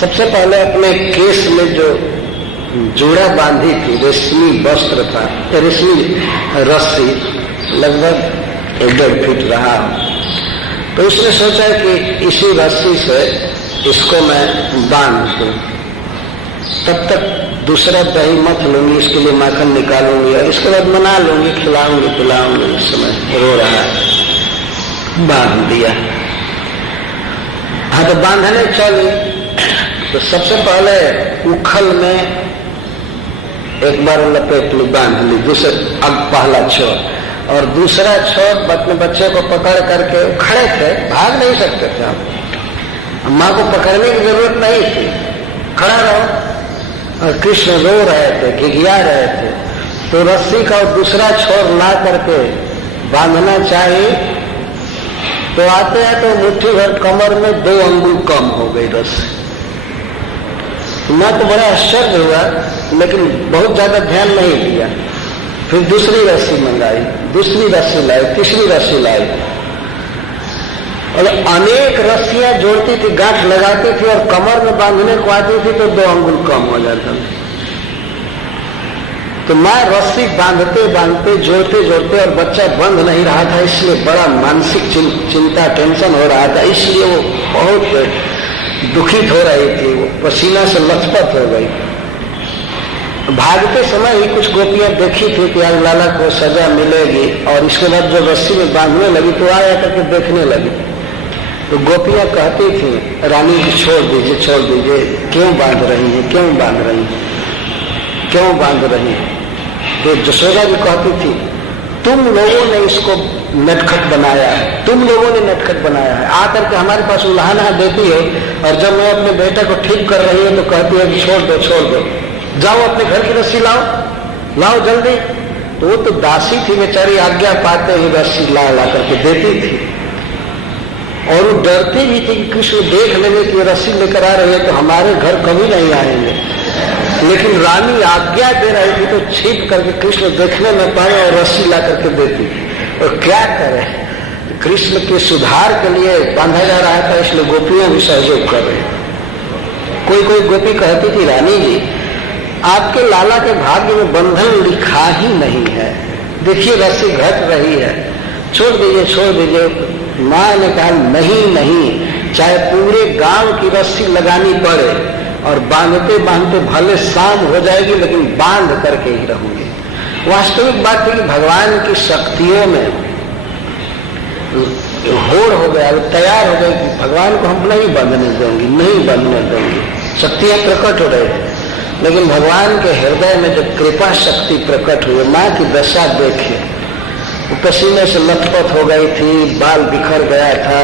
सबसे पहले अपने केस में जो जोड़ा बांधी थी, रेशमी वस्त्र था, रेशमी रस्सी लगभग 1.5 फीट रहा, तो उसने सोचा कि इसी रस्सी से इसको मैं बांध दूं। तब तक दूसरा दही मत लूंगी, इसके लिए माखन निकालूंगी और इसके बाद मना लूंगी, खिलाऊंगी पिलाऊंगी। इस समय रो रहा है, बांध दिया। हाँ, तो बांधने चली तो सबसे पहले उखल में एक बार लपेट ली, बांध ली, दूसरे अब पहला छोर और दूसरा छोर अपने बच्चे को पकड़ करके, खड़े थे, भाग नहीं सकते थे हम, माँ को पकड़ने की जरूरत नहीं थी, खड़ा रहो। और कृष्ण रो रहे थे, घिघिया रहे थे, तो रस्सी का दूसरा छोर ला करके बांधना चाहिए। तो आते हैं तो मुट्ठी भर कमर में 2 अंगुल कम हो गई रस्सी। मैं तो बड़ा आश्चर्य हुआ, लेकिन बहुत ज्यादा ध्यान नहीं दिया। फिर दूसरी रस्सी मंगाई, दूसरी रस्सी लाई, तीसरी रस्सी लाई और अनेक रस्सियां जोड़ती थी, गांठ लगाती थी और कमर में बांधने को आती थी तो 2 अंगुल कम हो जाता था। तो मां रस्सी बांधते बांधते जोड़ते जोड़ते और बच्चा बंध नहीं रहा था, इसलिए बड़ा मानसिक चिंता टेंशन हो रहा था, इसलिए वो बहुत दुखित हो रही थी, वो पसीना से लथपथ हो गई। भागते समय ही कुछ गोपियां देखी थी कि आज लाला को सजा मिलेगी और इसके बाद जो रस्सी में बांधने लगी तो आया करके देखने लगी। तो गोपियां कहती थी रानी जी छोड़ दीजिए, छोड़ दीजिए, क्यों बांध रही है, क्यों बांध रही है, क्यों बांध रही है। तो जसोदा जी कहती थी तुम लोगों ने इसको नटखट बनाया है, तुम लोगों ने नटखट बनाया है, आकर के हमारे पास उल्हाना देती है और जब मैं अपने बेटे को ठीक कर रही हूं तो कहती है कि छोड़ दो, छोड़ दो, जाओ अपने घर की रस्सी लाओ, लाओ जल्दी। तो वो तो दासी थी बेचारी, आज्ञा पाते ही रस्सी ला ला करके देती थी और वो डरती भी थी कि कृष्ण देख लेंगे कि रस्सी लेकर आ रही है तो हमारे घर कभी नहीं आएंगे। लेकिन रानी आज्ञा दे रही थी तो छिप करके कृष्ण देखने न पाए और रस्सी ला करके देती। और क्या करे, कृष्ण के सुधार के लिए बांधा जा रहा था, इसलिए गोपियां भी सहयोग कर रही। कोई कोई गोपी कहती थी रानी जी आपके लाला के भाग्य में बंधन लिखा ही नहीं है, देखिए रस्सी घट रही है, छोड़ दीजिए, छोड़ दीजिए। मां ने कहा नहीं नहीं, चाहे पूरे गांव की रस्सी लगानी पड़े और बांधते बांधते भले शाम हो जाएगी लेकिन बांध करके ही रहूंगी। वास्तविक बात है कि भगवान की शक्तियों में होड़ हो गया, तैयार हो गई कि भगवान को हम नहीं बांधने देंगे, नहीं बांधने देंगे। शक्तियां प्रकट हो रही थी लेकिन भगवान के हृदय में जब कृपा शक्ति प्रकट हुई, मां की दशा देखिए, वो पसीने से लथपथ हो गई थी, बाल बिखर गया था,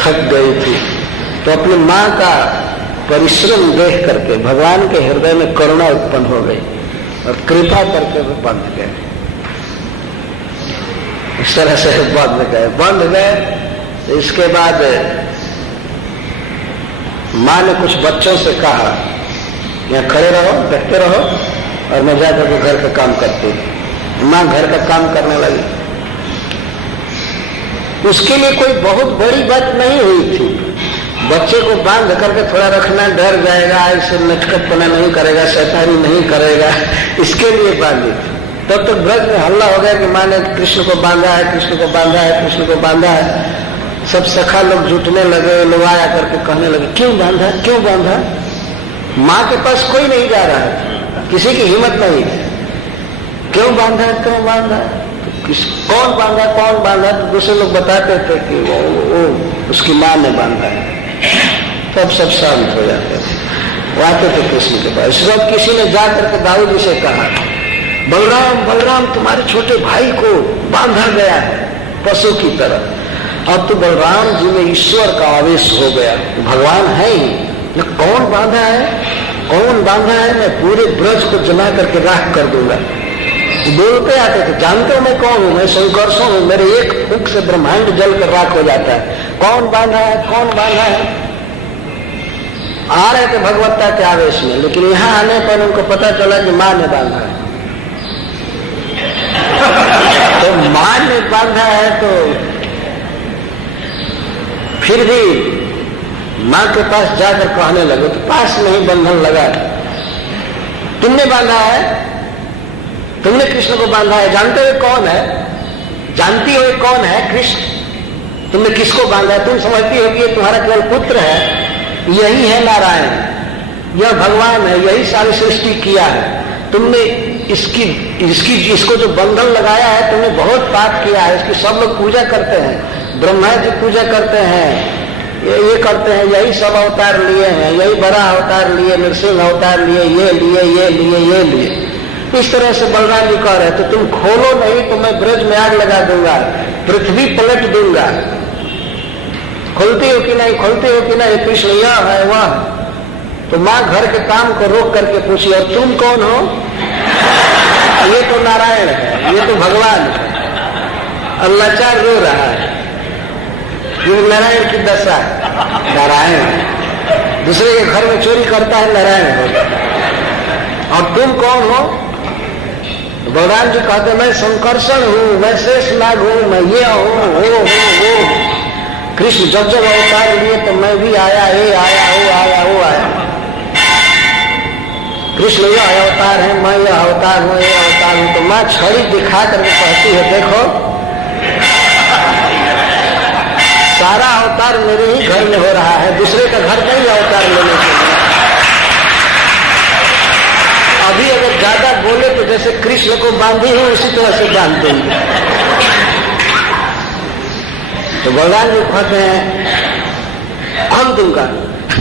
थक गई थी। तो अपनी मां का परिश्रम देख करके भगवान के हृदय में करुणा उत्पन्न हो गई और कृपा करके वो बंध गए। इस तरह से बंध गए। इसके बाद मां ने कुछ बच्चों से कहा यहाँ खड़े रहो, देखते रहो और मैं जाकर के घर का काम करती हूँ। मां घर का काम करने लगी। उसके लिए कोई बहुत बड़ी बात नहीं हुई थी, बच्चे को बांध करके थोड़ा रखना, डर जाएगा, ऐसे नटखटपना नहीं करेगा, शैतानी नहीं करेगा, इसके लिए बांधी। तब तक ब्रज में हल्ला हो गया कि मां ने कृष्ण को बांधा है, कृष्ण को बांधा है, कृष्ण को बांधा है। सब सखा लोग जुटने लगे, लोग आया करके कहने लगे क्यों बांधा, क्यों बांधा। मां के पास कोई नहीं जा रहा है, किसी की हिम्मत नहीं है, क्यों बांधा है, क्यों बांधा है, कौन बांधा, कौन बांधा। तो दूसरे लोग बताते थे कि वो उसकी मां ने बांधा है। तब सब शांत हो जाते थे, वो आते थे कृष्ण के पास। इस वक्त किसी ने जाकर के दाऊद जी से कहा बलराम बलराम तुम्हारे छोटे भाई को बांधा गया है पशु की तरह। अब तो बलराम जी में ईश्वर का आवेश हो गया, भगवान है ही, कौन बांधा है, कौन बांधा है, मैं पूरे ब्रज को जमा करके राख कर दूंगा। बोलते आते थे जानते हो मैं कौन हूं, मैं संकर्षण हूं, मेरे एक फूंक से ब्रह्मांड जल कर राख हो जाता है। कौन बांधा है, कौन बांधा है। आ रहे थे भगवत्ता के आवेश में, लेकिन यहां आने पर उनको पता चला कि मां ने बांधा है। तो मां ने बांधा है तो फिर भी मां के पास जाकर कहने लगे, तो पास में ही बंधन लगा, तुमने बांधा है, तुमने कृष्ण को बांधा है, जानते हो कौन है, जानती हो कौन है कृष्ण, तुमने किसको बांधा है, तुम समझती हो कि ये तुम्हारा केवल पुत्र है, यही है नारायण, यह भगवान है, यही सारी सृष्टि किया है, तुमने इसको जो बंधन लगाया है तुमने बहुत पाप किया है, इसकी सब लोग पूजा करते हैं, ब्रह्मा जी पूजा करते हैं, ये करते हैं, यही सब अवतार लिए हैं, यही बड़ा अवतार लिए, नरसिंह अवतार लिए, ये लिए, ये लिए, ये लिए। इस तरह से बलराम जी कह रहे तो तुम खोलो नहीं तो मैं ब्रज में आग लगा दूंगा, पृथ्वी पलट दूंगा, खोलती हो कि नहीं, खोलती हो कि नहीं, कृष्ण यह है वह। तो मां घर के काम को रोक करके पूछी और तुम कौन हो, ये तो नारायण है, ये तो भगवान है। अल्लाचार रो रहा है, ये नारायण की दशा है, नारायण दूसरे के घर में चोरी करता है, नारायण हो। और तुम कौन हो, बलराम जी कहते मैं संकर्षण हूँ, मैं शेष नाग हूँ, मैं ये हूँ, वो। कृष्ण जब जब अवतार लिए तो मैं भी आया, ये आया, वो आया। कृष्ण ये अवतार है, मैं ये अवतार हूँ, ये अवतार हूँ। तो माँ छड़ी दिखा करके कहती है देखो सारा अवतार मेरे ही घर में हो रहा है, दूसरे का घर नहीं अवतार लेने के लिए। अभी अगर ज्यादा बोले तो जैसे कृष्ण को बांधी हूं उसी तरह से बांध देंगे। तो बलराम जी कहते हैं खोल दूंगा,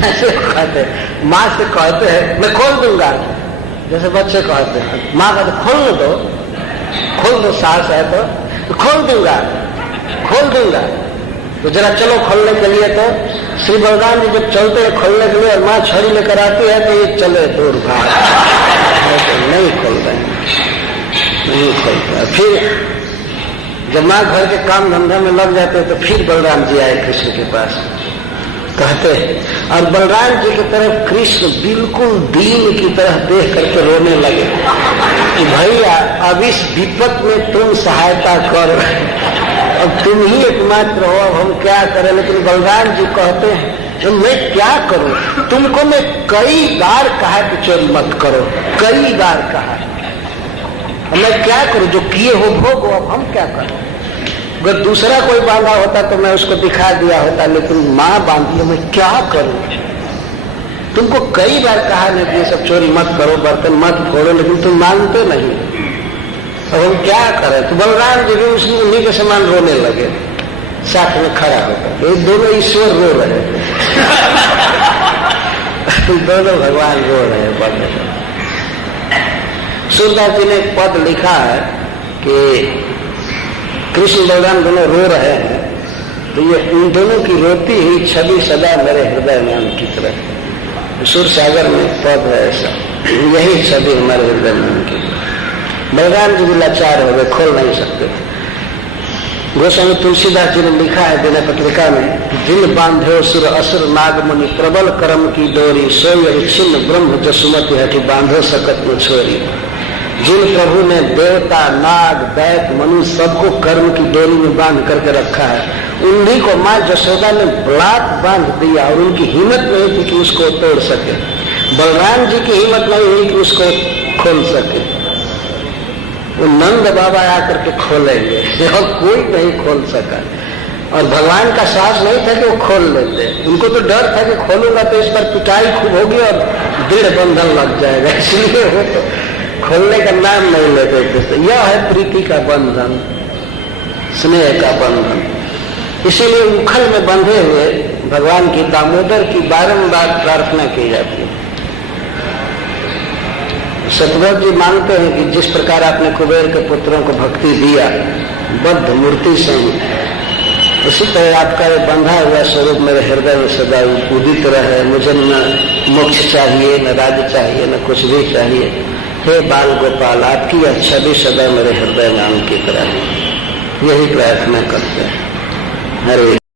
ऐसे कहते हैं। माँ से कहते हैं मैं खोल दूंगा, जैसे बच्चे कहते हैं। माँ कहते खोल दो, खोल दो, साहस है तो खोल दूंगा, खोल दूंगा। तो जरा चलो खोलने के लिए। तो श्री बलराम जी जब चलते हैं खोलने के लिए और माँ छड़ी लेकर आती है तो ये चले दूर भाग, तो नहीं खोल रहे, नहीं खोलते। फिर जब माँ घर के काम धंधा में लग जाते हैं तो फिर बलराम जी आए कृष्ण के पास, कहते हैं। और बलराम जी की तरफ कृष्ण बिल्कुल दीन की तरह देख करके रोने लगे कि भैया अब इस विपत में तुम सहायता करो, अब तुम ही एकमात्र हो, अब हम क्या करें। लेकिन बलराम जी कहते हैं मैं क्या करूं, तुमको मैं कई बार कहा कि चोरी मत करो, कई बार कहा, मैं क्या करूं, जो किए हो भोगो, अब हम क्या करें। अगर दूसरा कोई बांधा होता तो मैं उसको दिखा दिया होता, लेकिन माँ बांधी है, मैं क्या करूं। तुमको कई बार कहा नहीं कि ये सब चोरी मत करो, बर्तन मत फोड़ो, लेकिन तुम मानते नहीं, अब हम क्या करें। तो बलराम जी भी उन्हीं के समान रोने लगे, साथ में खड़ा होकर। ये दोनों ईश्वर रो रहे दोनों भगवान रो रहे हैं। सूरदास जी ने एक पद लिखा है कि कृष्ण बलराम दोनों रो रहे हैं, तो ये उन दोनों की रोती हुई छवि सदा मेरे हृदय में अंकित रहे। सुर सागर में पद है ऐसा, यही छवि हमारे हृदय में अंकित है। बलराम जी भी लाचार हो गए, खोल नहीं सकते थे। गोस्वामी तुलसीदास जी ने लिखा है विनय पत्रिका में, जिन बांधे सुर असुर नागमुनि प्रबल कर्म की डोरी, सोई छिन्न ब्रह्म जसुमति हटि बांधो सकत न छोरी। जिन प्रभु ने देवता नाग दैत मनुष्य सबको कर्म की डोरी में बांध करके रखा है, उन्हीं को माँ जसोदा ने ब्लाक बांध दिया और उनकी हिम्मत नहीं थी कि उसको तोड़ सके। बलराम जी की हिम्मत नहीं हुई कि उसको खोल सके। वो नंद बाबा आकर के खोलेंगे, और कोई नहीं खोल सका। और भगवान का साहस नहीं था कि वो खोल लेते, उनको तो डर था कि खोलूंगा तो इस पर पिटाई खूब होगी और दृढ़ बंधन लग जाएगा, इसलिए वो तो खोलने का नाम नहीं लेते थे। यह है प्रीति का बंधन, स्नेह का बंधन। इसीलिए उखल में बंधे हुए भगवान की दामोदर की बारंबार प्रार्थना की जाती है। सतगुरु जी मानते हैं कि जिस प्रकार आपने कुबेर के पुत्रों को भक्ति दिया बद्ध मूर्ति से, उसी तरह आपका ये बंधा हुआ स्वरूप मेरे हृदय में सदा उदित रहे। मुझे न मोक्ष चाहिए, न राज्य चाहिए, न कुछ भी चाहिए। हे बाल गोपाल, आपकी यह छवि सदा मेरे हृदय में अंकित रहे, यही प्रार्थना करते हैं। हरे